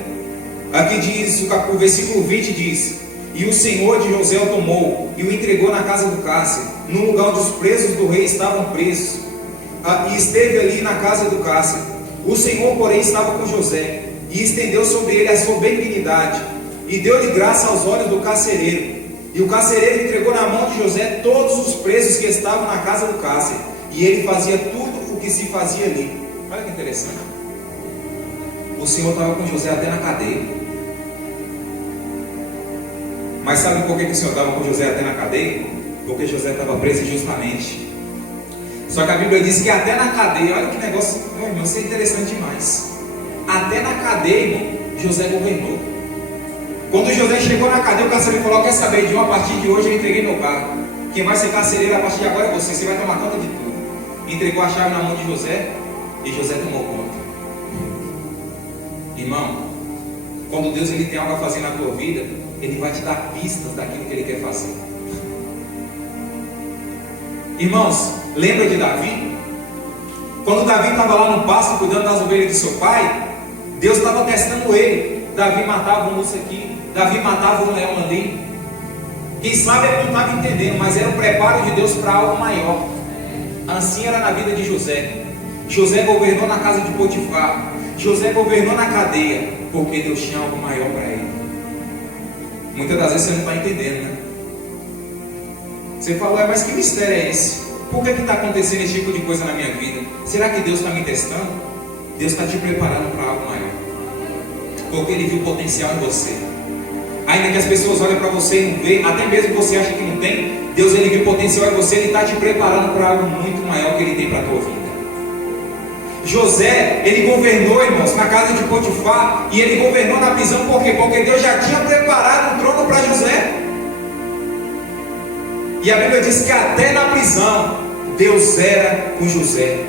aqui diz, o versículo 20 diz: e o Senhor de José o tomou e o entregou na casa do cárcere, no lugar onde os presos do rei estavam presos, e esteve ali na casa do cárcere. O Senhor, porém, estava com José e estendeu sobre ele a sua benignidade e deu-lhe graça aos olhos do carcereiro. E o carcereiro entregou na mão de José todos os presos que estavam na casa do cárcere, e ele fazia tudo o que se fazia ali. Olha que interessante. O Senhor estava com José até na cadeia. Mas sabe por que o Senhor estava com José até na cadeia? Porque José estava preso injustamente. Só que a Bíblia diz que até na cadeia, olha que negócio, meu irmão, isso é interessante demais. Até na cadeia, irmão, José governou. Quando José chegou na cadeia, o carcereiro falou: quer saber, de a partir de hoje eu entreguei meu cargo. Quem vai ser carcereiro a partir de agora é você, você vai tomar conta de tudo. Entregou a chave na mão de José e José tomou conta. Irmão, quando Deus ele tem algo a fazer na tua vida, Ele vai te dar pistas daquilo que Ele quer fazer. Irmãos, lembra de Davi? Quando Davi estava lá no pasto cuidando das ovelhas de seu pai, Deus estava testando ele. Davi matava um urso aqui, Davi matava um leão ali. Quem sabe ele não estava entendendo, mas era o preparo de Deus para algo maior. Assim era na vida de José. José governou na casa de Potifar. José governou na cadeia, porque Deus tinha algo maior para ele. Muitas das vezes você não está entendendo, né? Você fala: mas que mistério é esse? Por que está acontecendo esse tipo de coisa na minha vida? Será que Deus está me testando? Deus está te preparando para algo maior, porque Ele viu potencial em você. Ainda que as pessoas olhem para você e não veem, até mesmo você acha que não tem, Deus ele viu potencial em você. Ele está te preparando para algo muito maior que Ele tem para a tua vida. José, ele governou, irmãos, na casa de Potifar, e ele governou na prisão. Por quê? Porque Deus já tinha preparado um trono para José. E a Bíblia diz que até na prisão Deus era com José.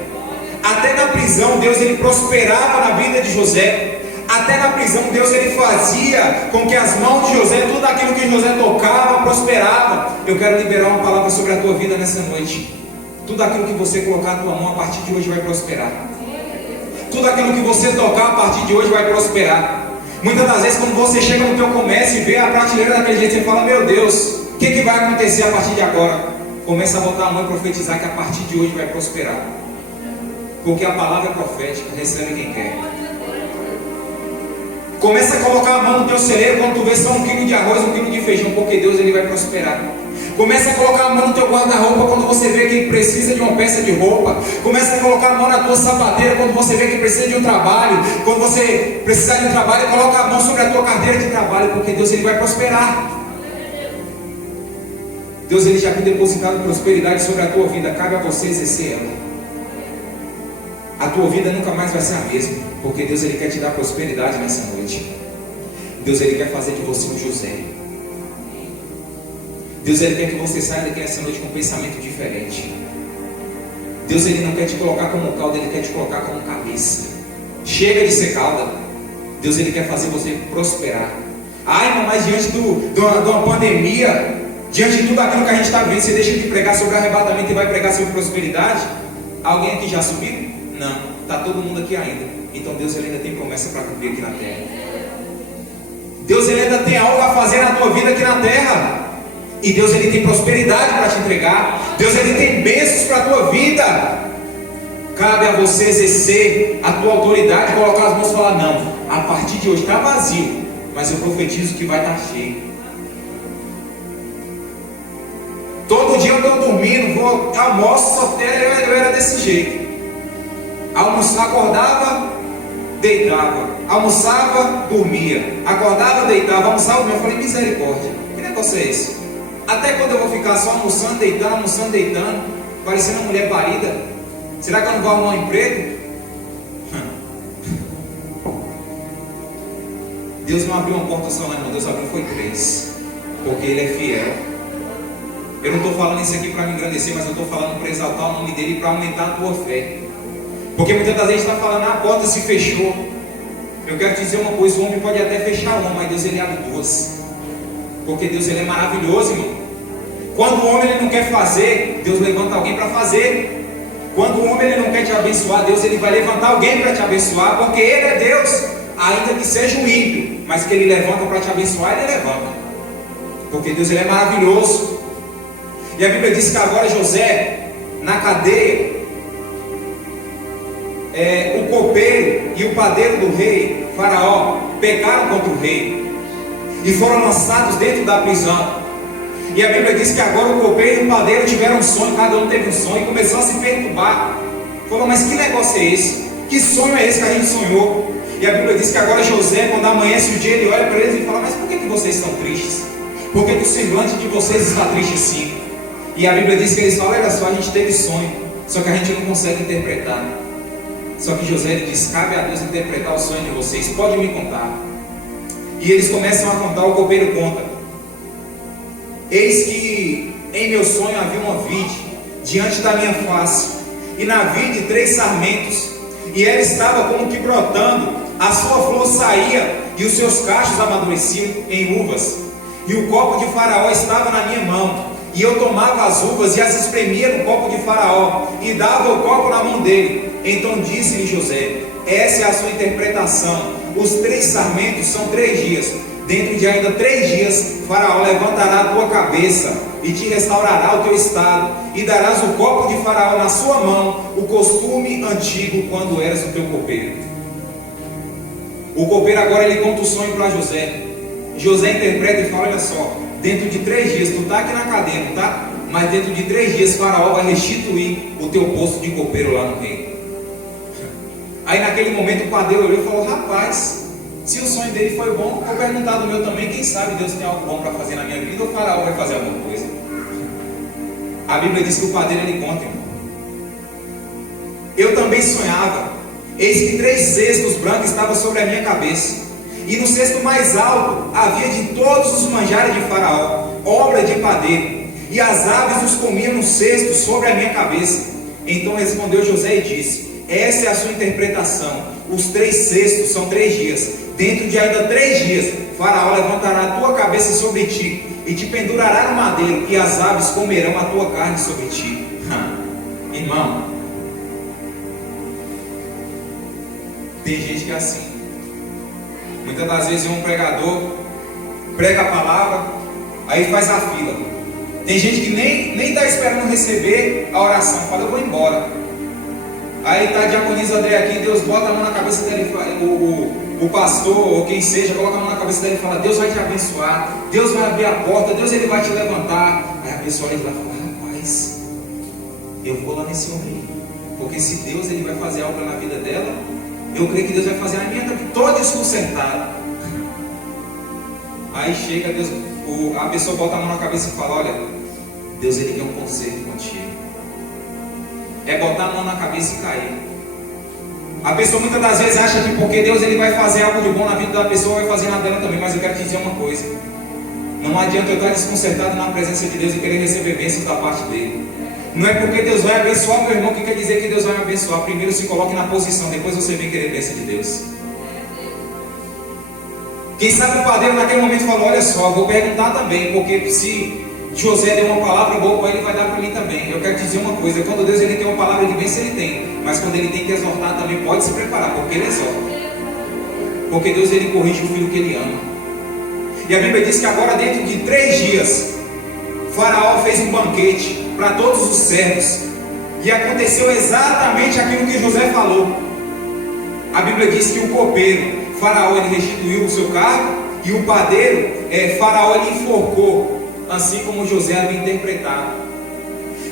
Até na prisão Deus ele prosperava na vida de José. Até na prisão Deus ele fazia com que as mãos de José, tudo aquilo que José tocava, prosperava. Eu quero liberar uma palavra sobre a tua vida nessa noite. Tudo aquilo que você colocar a tua mão a partir de hoje vai prosperar. Tudo aquilo que você tocar a partir de hoje vai prosperar. Muitas das vezes quando você chega no teu comércio e vê a prateleira daquele jeito, você fala: meu Deus, o que vai acontecer a partir de agora? Começa a botar a mão e profetizar que a partir de hoje vai prosperar. Porque a palavra é profética, recebe quem quer. Começa a colocar a mão no teu celeiro quando tu vê só 1 quilo de arroz, 1 quilo de feijão, porque Deus ele vai prosperar. Começa a colocar a mão no teu guarda-roupa quando você vê que precisa de uma peça de roupa. Começa a colocar a mão na tua sapateira quando você vê que precisa de um trabalho. Quando você precisar de um trabalho, coloca a mão sobre a tua carteira de trabalho, porque Deus ele vai prosperar. Deus ele já tem depositado prosperidade sobre a tua vida. Cabe a você exercer ela. a tua vida nunca mais vai ser a mesma, porque Deus ele quer te dar prosperidade nessa noite. Deus ele quer fazer de você um José. Deus ele quer que você saia daqui nessa noite com um pensamento diferente. Deus ele não quer te colocar como cauda, ele quer te colocar como cabeça. Chega de ser cauda. Deus ele quer fazer você prosperar. Ai, mas diante de uma pandemia, diante de tudo aquilo que a gente está vendo, você deixa de pregar sobre arrebatamento e vai pregar sobre prosperidade? Alguém aqui já subiu? Não, está todo mundo aqui ainda. Então Deus ele ainda tem promessa para cumprir aqui na terra. Deus ele ainda tem algo a fazer na tua vida aqui na terra. E Deus ele tem prosperidade para te entregar. Deus ele tem bênçãos para a tua vida. Cabe a você exercer a tua autoridade, colocar as mãos e falar: não, a partir de hoje está vazio, mas eu profetizo que vai estar cheio. Todo dia eu estou dormindo, almoço, só eu era desse jeito. Acordava, deitava. Almoçava, dormia. Acordava, deitava. Almoçava, dormia. Eu falei: misericórdia, que negócio é esse? Até quando eu vou ficar só almoçando, deitando, parecendo uma mulher parida? Será que eu não vou arrumar um emprego? Deus não abriu uma porta só, não, irmão. Deus abriu foi 3, porque Ele é fiel. Eu não estou falando isso aqui para me engrandecer, mas eu estou falando para exaltar o nome dEle e para aumentar a tua fé. Porque muitas das vezes a gente está falando: a porta se fechou. Eu quero te dizer uma coisa: o homem pode até fechar uma, mas Deus ele abre 2. Porque Deus ele é maravilhoso, irmão. Quando o homem ele não quer fazer, Deus levanta alguém para fazer. Quando o homem ele não quer te abençoar, Deus ele vai levantar alguém para te abençoar, porque Ele é Deus, ainda que seja um ímpio, mas que Ele levanta para te abençoar, Ele levanta. Porque Deus ele é maravilhoso. E a Bíblia diz que agora José, na cadeia, o copeiro e o padeiro do rei, Faraó, pecaram contra o rei e foram lançados dentro da prisão. E a Bíblia diz que agora o copeiro e o padeiro tiveram um sonho, cada um teve um sonho e começou a se perturbar. Falou: mas que negócio é esse? Que sonho é esse que a gente sonhou? E a Bíblia diz que agora José, quando amanhece o dia, ele olha para eles e fala: mas por que vocês estão tristes? Por que o semblante de vocês está triste assim? E a Bíblia diz que eles falam: olha só, a gente teve sonho, só que a gente não consegue interpretar. Só que José ele diz: cabe a Deus interpretar o sonho de vocês, pode me contar. E eles começam a contar, o copeiro conta: eis que em meu sonho havia uma vide diante da minha face, e na vide 3 sarmentos, e ela estava como que brotando, a sua flor saía, e os seus cachos amadureciam em uvas, e o copo de Faraó estava na minha mão, e eu tomava as uvas e as espremia no copo de Faraó, e dava o copo na mão dele. Então disse-lhe José: essa é a sua interpretação, os 3 sarmentos são 3 dias, dentro de ainda 3 dias, Faraó levantará a tua cabeça, e te restaurará o teu estado, e darás o copo de Faraó na sua mão, o costume antigo, quando eras o teu copeiro. O copeiro agora ele conta o sonho para José. José interpreta e fala: olha só, dentro de 3 dias, tu está aqui na cadeia, não tá? Mas dentro de 3 dias, Faraó vai restituir o teu posto de copeiro lá no reino. Aí naquele momento o padeiro olhou e falou: rapaz, se o sonho dele foi bom, vou perguntar do meu também. Quem sabe Deus tem algo bom para fazer na minha vida, ou o Faraó vai fazer alguma coisa. A Bíblia diz que o padeiro ele conta, irmão: eu também sonhava, eis que 3 cestos brancos estavam sobre a minha cabeça, e no cesto mais alto havia de todos os manjares de Faraó, obra de padeiro, e as aves os comiam no cesto sobre a minha cabeça. Então respondeu José e disse: essa é a sua interpretação, os 3 cestos são 3 dias, dentro de ainda 3 dias, Faraó levantará a tua cabeça sobre ti, e te pendurará no madeiro, e as aves comerão a tua carne sobre ti. Irmão, tem gente que é assim. Muitas das vezes um pregador prega a palavra, aí faz a fila. Tem gente que nem está esperando receber a oração, fala: eu vou embora. Aí está a diaconisa André aqui, Deus bota a mão na cabeça dele, o pastor ou quem seja, coloca a mão na cabeça dele e fala: Deus vai te abençoar, Deus vai abrir a porta, Deus ele vai te levantar. Aí a pessoa olha lá e fala: rapaz, eu vou lá nesse homem, porque se Deus ele vai fazer algo na vida dela, eu creio que Deus vai fazer na minha vida, toda desconcertada. Aí chega Deus, a pessoa bota a mão na cabeça e fala: olha, Deus ele quer um conselho contigo. É botar a mão na cabeça e cair. A pessoa muitas das vezes acha que porque Deus ele vai fazer algo de bom na vida da pessoa, vai fazer na dela também. Mas eu quero te dizer uma coisa: não adianta eu estar desconcertado na presença de Deus e querer receber bênçãos da parte dele. Não é porque Deus vai abençoar, meu irmão, que quer dizer que Deus vai me abençoar. Primeiro se coloque na posição, depois você vem querer bênção de Deus. Quem sabe o padeiro naquele momento falou: olha só, vou perguntar também, porque se José deu uma palavra boa para ele, vai dar para mim também. Eu quero te dizer uma coisa: quando Deus ele tem uma palavra de bênção, ele tem. Mas quando ele tem que exortar também, pode se preparar, porque ele exorta. Porque Deus ele corrige o filho que ele ama. E a Bíblia diz que agora, dentro de 3 dias, Faraó fez um banquete para todos os servos. E aconteceu exatamente aquilo que José falou. A Bíblia diz que o copeiro, Faraó, ele restituiu o seu cargo. E o padeiro, Faraó, ele enforcou, assim como José havia interpretado.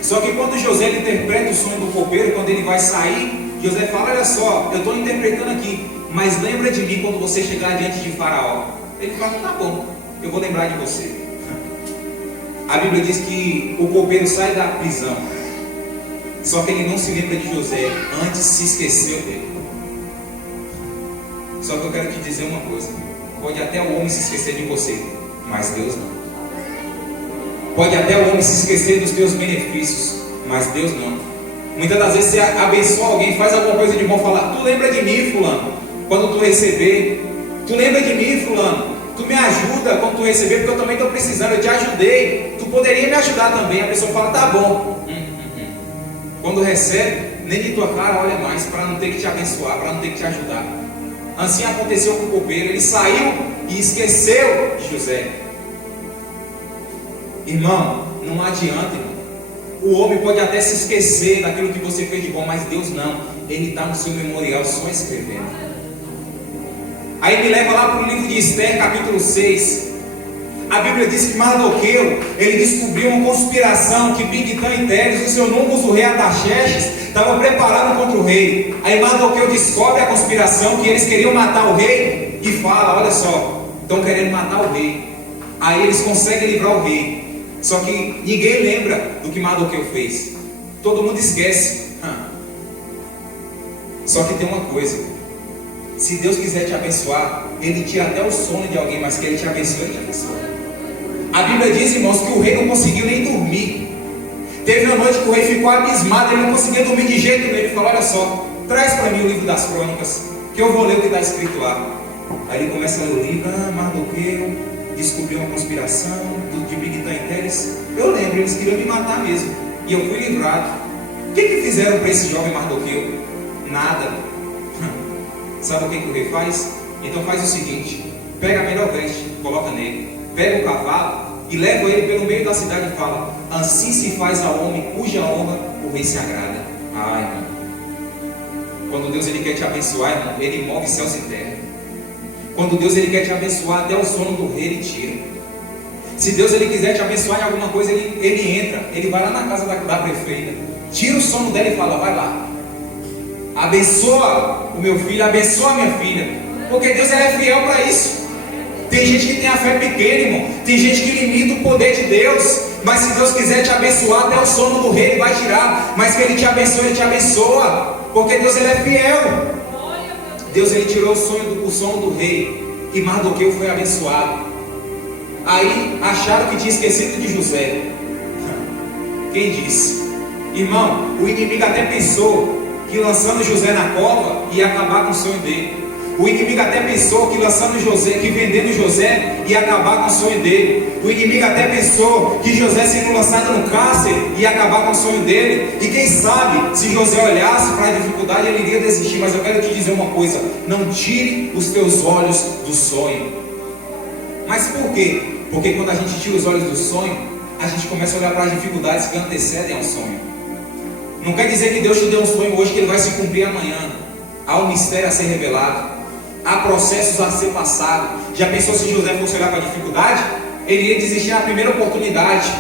Só que quando José ele interpreta o sonho do copeiro, quando ele vai sair, José fala: olha só, eu estou interpretando aqui, mas lembra de mim quando você chegar diante de Faraó. Ele fala: tá bom, eu vou lembrar de você. A Bíblia diz que o copeiro sai da prisão, só que ele não se lembra de José, antes se esqueceu dele. Só que eu quero te dizer uma coisa: pode até o homem se esquecer de você, mas Deus não. Pode até o homem se esquecer dos teus benefícios, mas Deus não. Muitas das vezes você abençoa alguém, faz alguma coisa de bom, fala: tu lembra de mim, fulano, quando tu receber. Tu lembra de mim, fulano, tu me ajuda quando tu receber, porque eu também estou precisando, eu te ajudei, tu poderia me ajudar também. A pessoa fala: tá bom. Quando recebe, nem de tua cara olha mais, para não ter que te abençoar, para não ter que te ajudar. Assim aconteceu com o copeiro, ele saiu e esqueceu de José. Irmão, não adianta, irmão. O homem pode até se esquecer daquilo que você fez de bom, mas Deus não. Ele está no seu memorial só escrevendo. Aí me leva lá para o livro de Esther, capítulo 6. A Bíblia diz que Mardoqueu, ele descobriu uma conspiração que Bigtã e Teres, os eunucos do rei Artaxerxes, estavam preparados contra o rei. Aí Mardoqueu descobre a conspiração, que eles queriam matar o rei, e fala: olha só, estão querendo matar o rei. Aí eles conseguem livrar o rei. Só que ninguém lembra do que Mardoqueu fez. Todo mundo esquece. Só que tem uma coisa: se Deus quiser te abençoar, Ele tira até o sono de alguém, mas que Ele te abençoe, Ele te abençoa. A Bíblia diz, irmãos, que o rei não conseguiu nem dormir. Teve uma noite que o rei ficou abismado, ele não conseguia dormir de jeito nenhum. Ele falou: olha só, traz para mim o livro das crônicas, que eu vou ler o que está escrito lá. Aí ele começa a ler o livro. Mardoqueu descobriu uma conspiração de Bigtã e Teres. Eu lembro, eles queriam me matar mesmo, e eu fui livrado. O que fizeram para esse jovem Mardoqueu? Nada. Sabe o que o rei faz? Então faz o seguinte: pega a melhor veste, coloca nele, pega o cavalo e leva ele pelo meio da cidade e fala: assim se faz a homem cuja honra o rei se agrada. Ai, irmão, quando Deus ele quer te abençoar, irmão, ele move céus e terra. Quando Deus ele quer te abençoar, até o sono do rei ele tira. Se Deus ele quiser te abençoar em alguma coisa, ele entra, ele vai lá na casa da prefeita, tira o sono dela e fala: vai lá, abençoa o meu filho, abençoa a minha filha, porque Deus ele é fiel para isso. Tem gente que tem a fé pequena, irmão. Tem gente que limita o poder de Deus. Mas se Deus quiser te abençoar, até o sono do rei ele vai tirar. Mas que ele te abençoe, ele te abençoa, porque Deus ele é fiel. Deus ele tirou o sono do rei, e Mardoqueu foi abençoado. Aí acharam que tinha esquecido de José. Quem disse? Irmão, o inimigo até pensou que lançando José na cova ia acabar com o sonho dele. O inimigo até pensou que lançando José, que vendendo José ia acabar com o sonho dele. O inimigo até pensou que José sendo lançado no cárcere ia acabar com o sonho dele. E quem sabe, se José olhasse para a dificuldade, ele iria desistir. Mas eu quero te dizer uma coisa: não tire os teus olhos do sonho. Mas por quê? Porque quando a gente tira os olhos do sonho, a gente começa a olhar para as dificuldades que antecedem ao sonho. Não quer dizer que Deus te deu um sonho hoje que ele vai se cumprir amanhã. Há um mistério a ser revelado, há processos a ser passados. Já pensou se José fosse olhar para a dificuldade? Ele ia desistir na primeira oportunidade.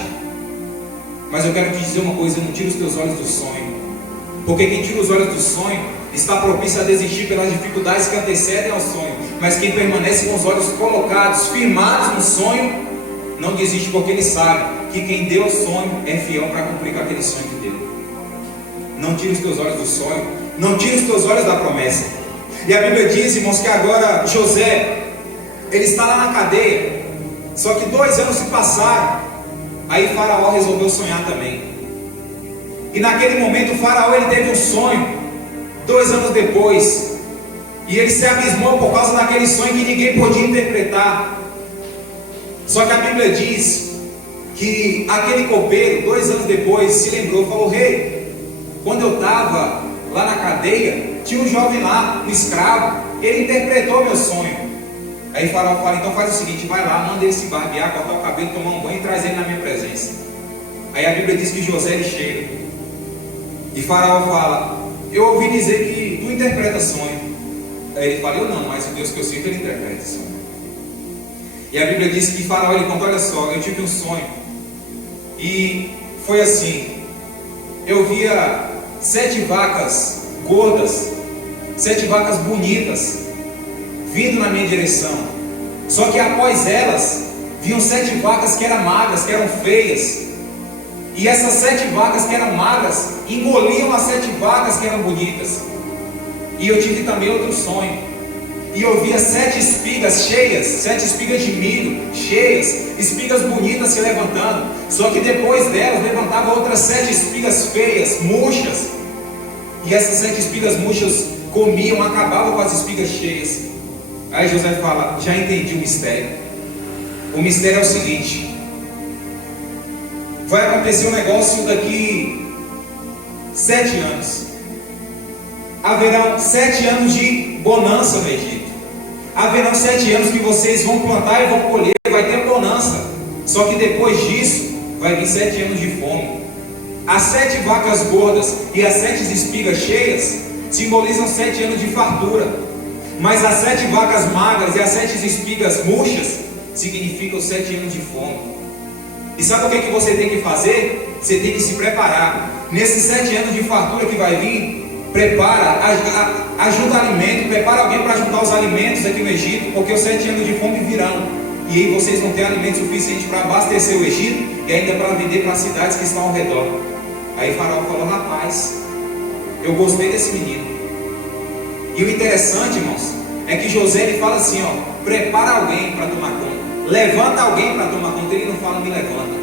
Mas eu quero te dizer uma coisa: não tira os teus olhos do sonho, porque quem tira os olhos do sonho está propício a desistir pelas dificuldades que antecedem ao sonho. Mas quem permanece com os olhos colocados, firmados no sonho, não desiste, porque ele sabe que quem deu o sonho é fiel para cumprir com aquele sonho que deu. Não tire os teus olhos do sonho, Não tire os teus olhos da promessa. E a Bíblia diz, irmãos, que agora José, ele está lá na cadeia. Só que 2 anos se passaram. Aí Faraó resolveu sonhar também. E naquele momento o Faraó, ele teve um sonho 2 anos depois. E ele se abismou por causa daquele sonho que ninguém podia interpretar. Só que a Bíblia diz que aquele copeiro, 2 anos depois, se lembrou, falou: rei, quando eu estava lá na cadeia, tinha um jovem lá, um escravo, ele interpretou meu sonho. Aí Faraó fala: então faz o seguinte, vai lá, manda ele se barbear, cortar o cabelo, tomar um banho e traz ele na minha presença. Aí a Bíblia diz que José, ele chega, e Faraó fala: eu ouvi dizer que tu interpreta sonho. Aí ele fala: eu não, mas o Deus que eu sinto, ele interpreta sonho. E a Bíblia diz que Faraó, ele conta: olha só, eu tive um sonho, e foi assim, eu via 7 vacas gordas, 7 vacas bonitas, vindo na minha direção. Só que após elas, vinham 7 vacas que eram magras, que eram feias. E essas 7 vacas que eram magras, engoliam as 7 vacas que eram bonitas. E eu tive também outro sonho. E eu via 7 espigas cheias, 7 espigas de milho cheias, espigas bonitas se levantando. Só que depois delas levantava outras 7 espigas feias, murchas. E essas 7 espigas murchas comiam, acabavam com as espigas cheias. Aí José fala: já entendi o mistério. O mistério é o seguinte: vai acontecer um negócio daqui 7 anos. Haverão 7 anos de bonança no Egito. Haverão 7 anos que vocês vão plantar e vão colher, vai ter bonança. Só que depois disso, vai vir 7 anos de fome. As 7 vacas gordas e as 7 espigas cheias simbolizam 7 anos de fartura. Mas as 7 vacas magras e as 7 espigas murchas significam 7 anos de fome. E sabe o que você tem que fazer? Você tem que se preparar. Nesses 7 anos de fartura que vai vir, prepara, ajuda alimento, prepara alguém para juntar os alimentos aqui no Egito, porque os 7 anos de fome virão. E aí vocês vão ter alimento suficiente para abastecer o Egito e ainda para vender para as cidades que estão ao redor. Aí Faraó falou: rapaz, eu gostei desse menino. E o interessante, irmãos, é que José, ele fala assim, ó: prepara alguém para tomar conta, levanta alguém para tomar conta. Ele não fala me levanta.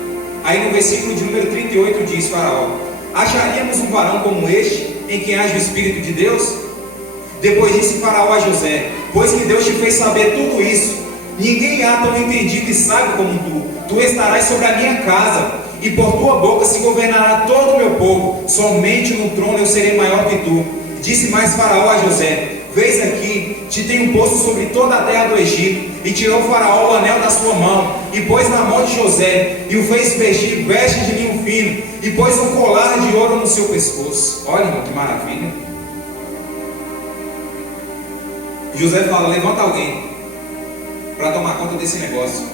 Aí no versículo de número 38 diz Faraó: acharíamos um varão como este, em quem age o Espírito de Deus? Depois disse Faraó a José: pois que Deus te fez saber tudo isso, ninguém há tão entendido e sábio como tu. Tu estarás sobre a minha casa, e por tua boca se governará todo o meu povo. Somente no trono eu serei maior que tu. Disse mais Faraó a José: vês aqui, te tenho posto sobre toda a terra do Egito. E tirou Faraó o anel da sua mão, e pôs na mão de José, e o fez vestir vestes de linho fino, e pôs um colar de ouro no seu pescoço. Olha, irmão, que maravilha. José fala: levanta alguém para tomar conta desse negócio.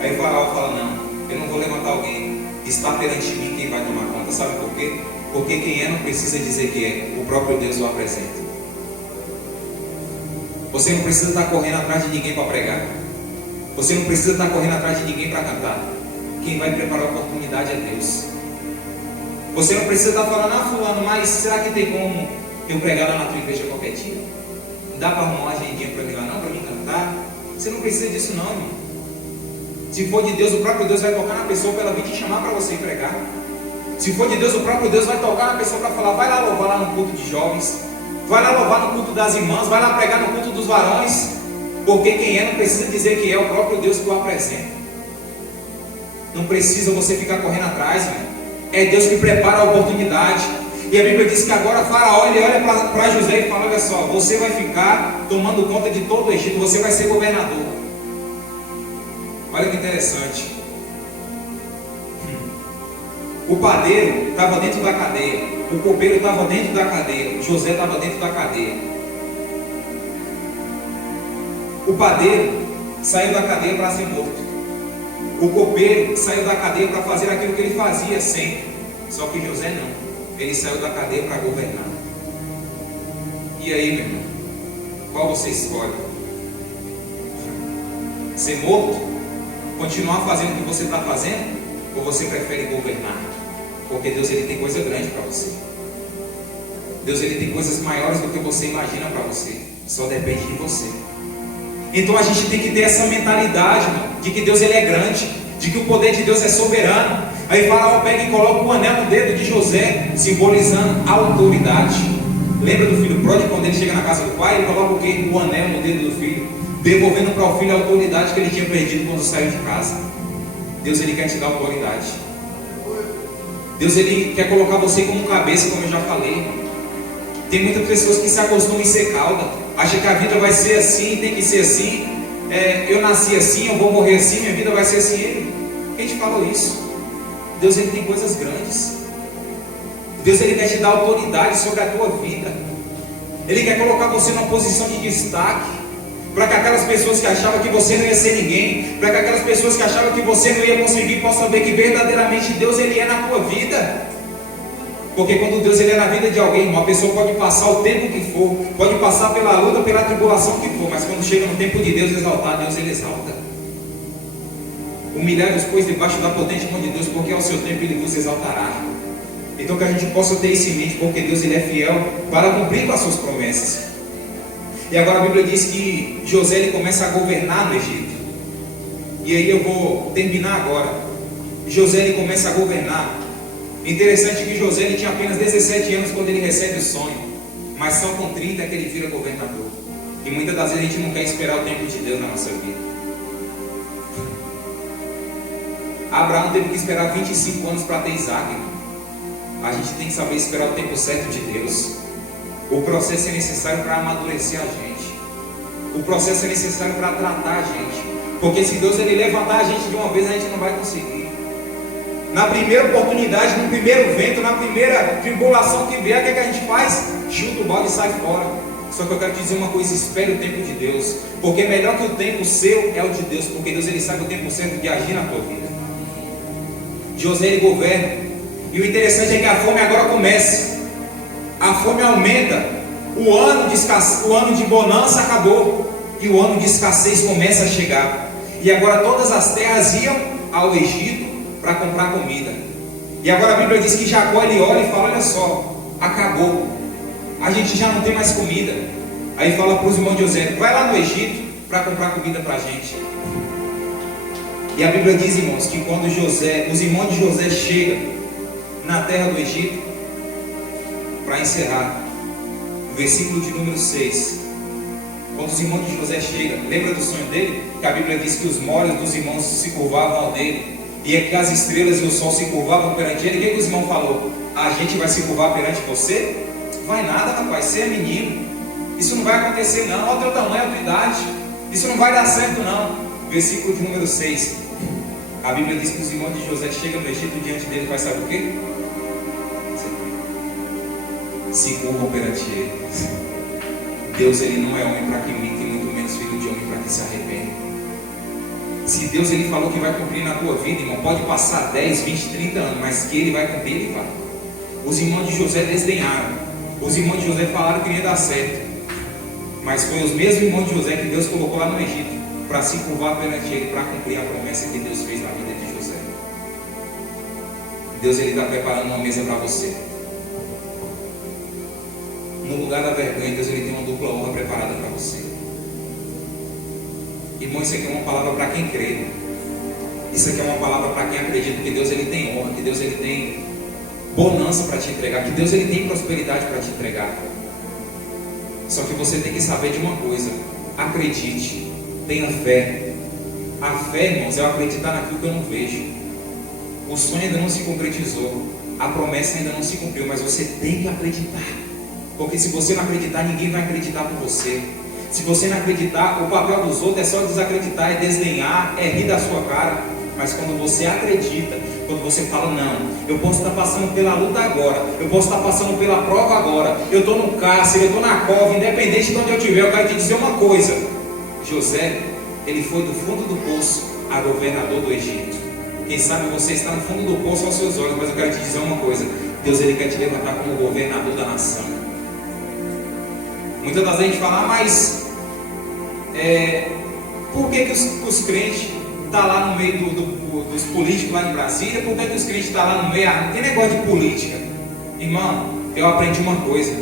Aí Faraó fala: não, eu não vou levantar alguém. Está perante mim quem vai tomar conta. Sabe por quê? Porque quem é não precisa dizer que é, o próprio Deus o apresenta. Você não precisa estar correndo atrás de ninguém para pregar. Você não precisa estar correndo atrás de ninguém para cantar. Quem vai preparar a oportunidade é Deus. Você não precisa estar falando: ah, fulano, mas será que tem como eu pregar lá na tua igreja qualquer dia? Dá para arrumar uma agendinha para mim lá não, para mim cantar? Você não precisa disso não, irmão. Se for de Deus, o próprio Deus vai tocar na pessoa para ela vir te chamar para você pregar. Se for de Deus, o próprio Deus vai tocar na pessoa para falar: vai lá louvar lá no culto de jovens, vai lá louvar no culto das irmãs, vai lá pregar no culto dos varões. Porque quem é não precisa dizer que é, o próprio Deus que o apresenta. Não precisa você ficar correndo atrás, irmão. É Deus que prepara a oportunidade. E a Bíblia diz que agora Faraó, ele olha para José e fala: olha só, você vai ficar tomando conta de todo o Egito, você vai ser governador. Olha que interessante. O padeiro estava dentro da cadeia, o copeiro estava dentro da cadeia, José estava dentro da cadeia. O padeiro saiu da cadeia para ser morto. O copeiro saiu da cadeia para fazer aquilo que ele fazia sempre. Só que José não. Ele saiu da cadeia para governar. E aí, meu irmão, qual você escolhe? Ser morto? Continuar fazendo o que você está fazendo? Ou você prefere governar? Porque Deus, ele tem coisa grande para você. Deus ele tem coisas maiores do que você imagina para você. Só depende de você. Então a gente tem que ter essa mentalidade, irmão, de que Deus ele é grande, de que o poder de Deus é soberano. Aí Faraó pega e coloca o anel no dedo de José, simbolizando a autoridade. Lembra do filho pródigo, quando ele chega na casa do pai, ele coloca o quê? O anel no dedo do filho, devolvendo para o filho a autoridade que ele tinha perdido quando saiu de casa. Deus ele quer te dar autoridade. Deus ele quer colocar você como cabeça, como eu já falei. Tem muitas pessoas que se acostumam em ser cauda, acham que a vida vai ser assim, tem que ser assim. Eu nasci assim, eu vou morrer assim, minha vida vai ser assim. Quem te falou isso? Deus ele tem coisas grandes. Deus ele quer te dar autoridade sobre a tua vida. Ele quer colocar você numa posição de destaque, para que aquelas pessoas que achavam que você não ia ser ninguém, para que aquelas pessoas que achavam que você não ia conseguir, possam ver que verdadeiramente Deus ele é na tua vida. Porque quando Deus ele é na vida de alguém, uma pessoa pode passar o tempo que for, pode passar pela luta, pela tribulação que for, mas quando chega no tempo de Deus exaltar, Deus ele exalta. Humilhai-vos, pois, debaixo da potente mão de Deus, porque ao seu tempo ele vos exaltará. Então que a gente possa ter isso em mente, porque Deus ele é fiel para cumprir com as suas promessas. E agora a Bíblia diz que José ele começa a governar no Egito. E aí eu vou terminar agora. José ele começa a governar. Interessante que José ele tinha apenas 17 anos quando ele recebe o sonho, mas só com 30 que ele vira governador. E muitas das vezes a gente não quer esperar o tempo de Deus na nossa vida. Abraão teve que esperar 25 anos para ter Isaac. A gente tem que saber esperar o tempo certo de Deus. O processo é necessário para amadurecer a gente. O processo é necessário para tratar a gente. Porque se Deus ele levantar a gente de uma vez, a gente não vai conseguir. Na primeira oportunidade, no primeiro vento, na primeira tribulação que vier, o que, é que a gente faz? Chuta o balde e sai fora. Só que eu quero te dizer uma coisa: espere o tempo de Deus. Porque melhor que o tempo seu é o de Deus. Porque Deus ele sabe o tempo certo de agir na tua vida. José ele governa. E o interessante é que a fome agora começa. A fome aumenta. O ano de bonança acabou. E o ano de escassez começa a chegar. E agora todas as terras iam ao Egito para comprar comida. E agora a Bíblia diz que Jacó ele olha e fala: olha só, acabou. A gente já não tem mais comida. Aí fala para os irmãos de José: vai lá no Egito para comprar comida para a gente. E a Bíblia diz, irmãos, que quando os irmãos de José chegam na terra do Egito, para encerrar, o versículo de número 6, quando os irmãos de José chegam, lembra do sonho dele? Que a Bíblia diz que os molhos dos irmãos se curvavam ao dele, e é que as estrelas e o sol se curvavam perante ele. O que os irmãos falou? A gente vai se curvar perante você? Vai nada, rapaz, você é menino, isso não vai acontecer não, olha o teu tamanho, a tua idade, isso não vai dar certo não. Versículo de número 6, a Bíblia diz que os irmãos de José chegam no Egito diante dele, faz sabe o quê? Se curvam perante ele. Deus ele não é homem para que minta, e muito menos filho de homem para que se arrependa. Se Deus ele falou que vai cumprir na tua vida, irmão, pode passar 10, 20, 30 anos, mas que ele vai cumprir, ele vai. Os irmãos de José desdenharam. Os irmãos de José falaram que não ia dar certo, mas foi os mesmos irmãos de José que Deus colocou lá no Egito para se curvar perante ele, para cumprir a promessa que Deus fez na vida de José. Deus ele está preparando uma mesa para você. No lugar da vergonha, Deus ele tem uma dupla honra preparada para você. Irmão, isso aqui é uma palavra para quem crê. Isso aqui é uma palavra para quem acredita que Deus ele tem honra, que Deus ele tem bonança para te entregar, que Deus ele tem prosperidade para te entregar. Só que você tem que saber de uma coisa: acredite, tenha fé. A fé, irmãos, é eu acreditar naquilo que eu não vejo. O sonho ainda não se concretizou, a promessa ainda não se cumpriu, mas você tem que acreditar. Porque se você não acreditar, ninguém vai acreditar por você. Se você não acreditar, o papel dos outros é só desacreditar, é desdenhar, é rir da sua cara. Mas quando você acredita, quando você fala: não, eu posso estar passando pela luta agora, eu posso estar passando pela prova agora, eu estou no cárcere, eu estou na cova, independente de onde eu estiver, eu quero te dizer uma coisa: José, ele foi do fundo do poço a governador do Egito. Quem sabe você está no fundo do poço aos seus olhos, mas eu quero te dizer uma coisa: Deus ele quer te levantar como governador da nação. Muitas das vezes a gente fala: mas por que os crentes estão lá no meio dos políticos lá em Brasília? Por que os crentes estão lá no meio? Não tem negócio de política. Irmão, eu aprendi uma coisa: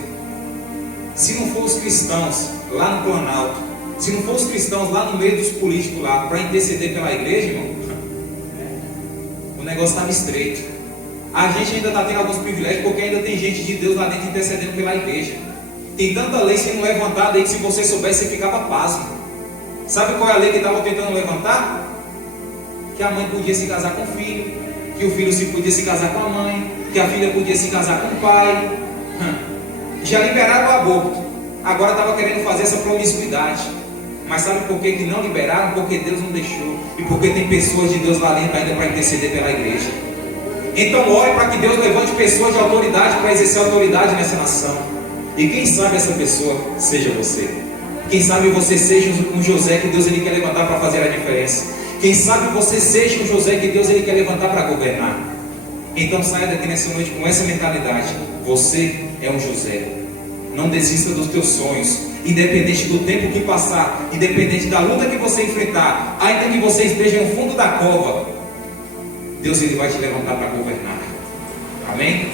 Se não for os cristãos lá no Planalto, se não for os cristãos lá no meio dos políticos lá, para interceder pela igreja, irmão, o negócio estava estreito. A gente ainda está tendo alguns privilégios, porque ainda tem gente de Deus lá dentro intercedendo pela igreja. Tem tanta lei sendo levantada aí que se você soubesse, você ficava pasmo. Sabe qual é a lei que estavam tentando levantar? Que a mãe podia se casar com o filho, que o filho podia se casar com a mãe, que a filha podia se casar com o pai. Já liberaram o aborto, agora estava querendo fazer essa promiscuidade. Mas sabe por que não liberaram? Porque Deus não deixou, e porque tem pessoas de Deus lá dentro ainda para interceder pela igreja. Então ore para que Deus levante pessoas de autoridade para exercer autoridade nessa nação. E quem sabe essa pessoa seja você. Quem sabe você seja um José que Deus ele quer levantar para fazer a diferença. Quem sabe você seja um José que Deus ele quer levantar para governar. Então saia daqui nessa noite com essa mentalidade. Você é um José. Não desista dos teus sonhos. Independente do tempo que passar, independente da luta que você enfrentar, ainda que você esteja no fundo da cova, Deus ele vai te levantar para governar. Amém?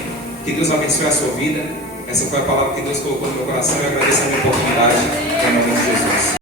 Que Deus abençoe a sua vida. Essa foi a palavra que Deus colocou no meu coração. Eu agradeço a minha oportunidade. Em nome de Jesus.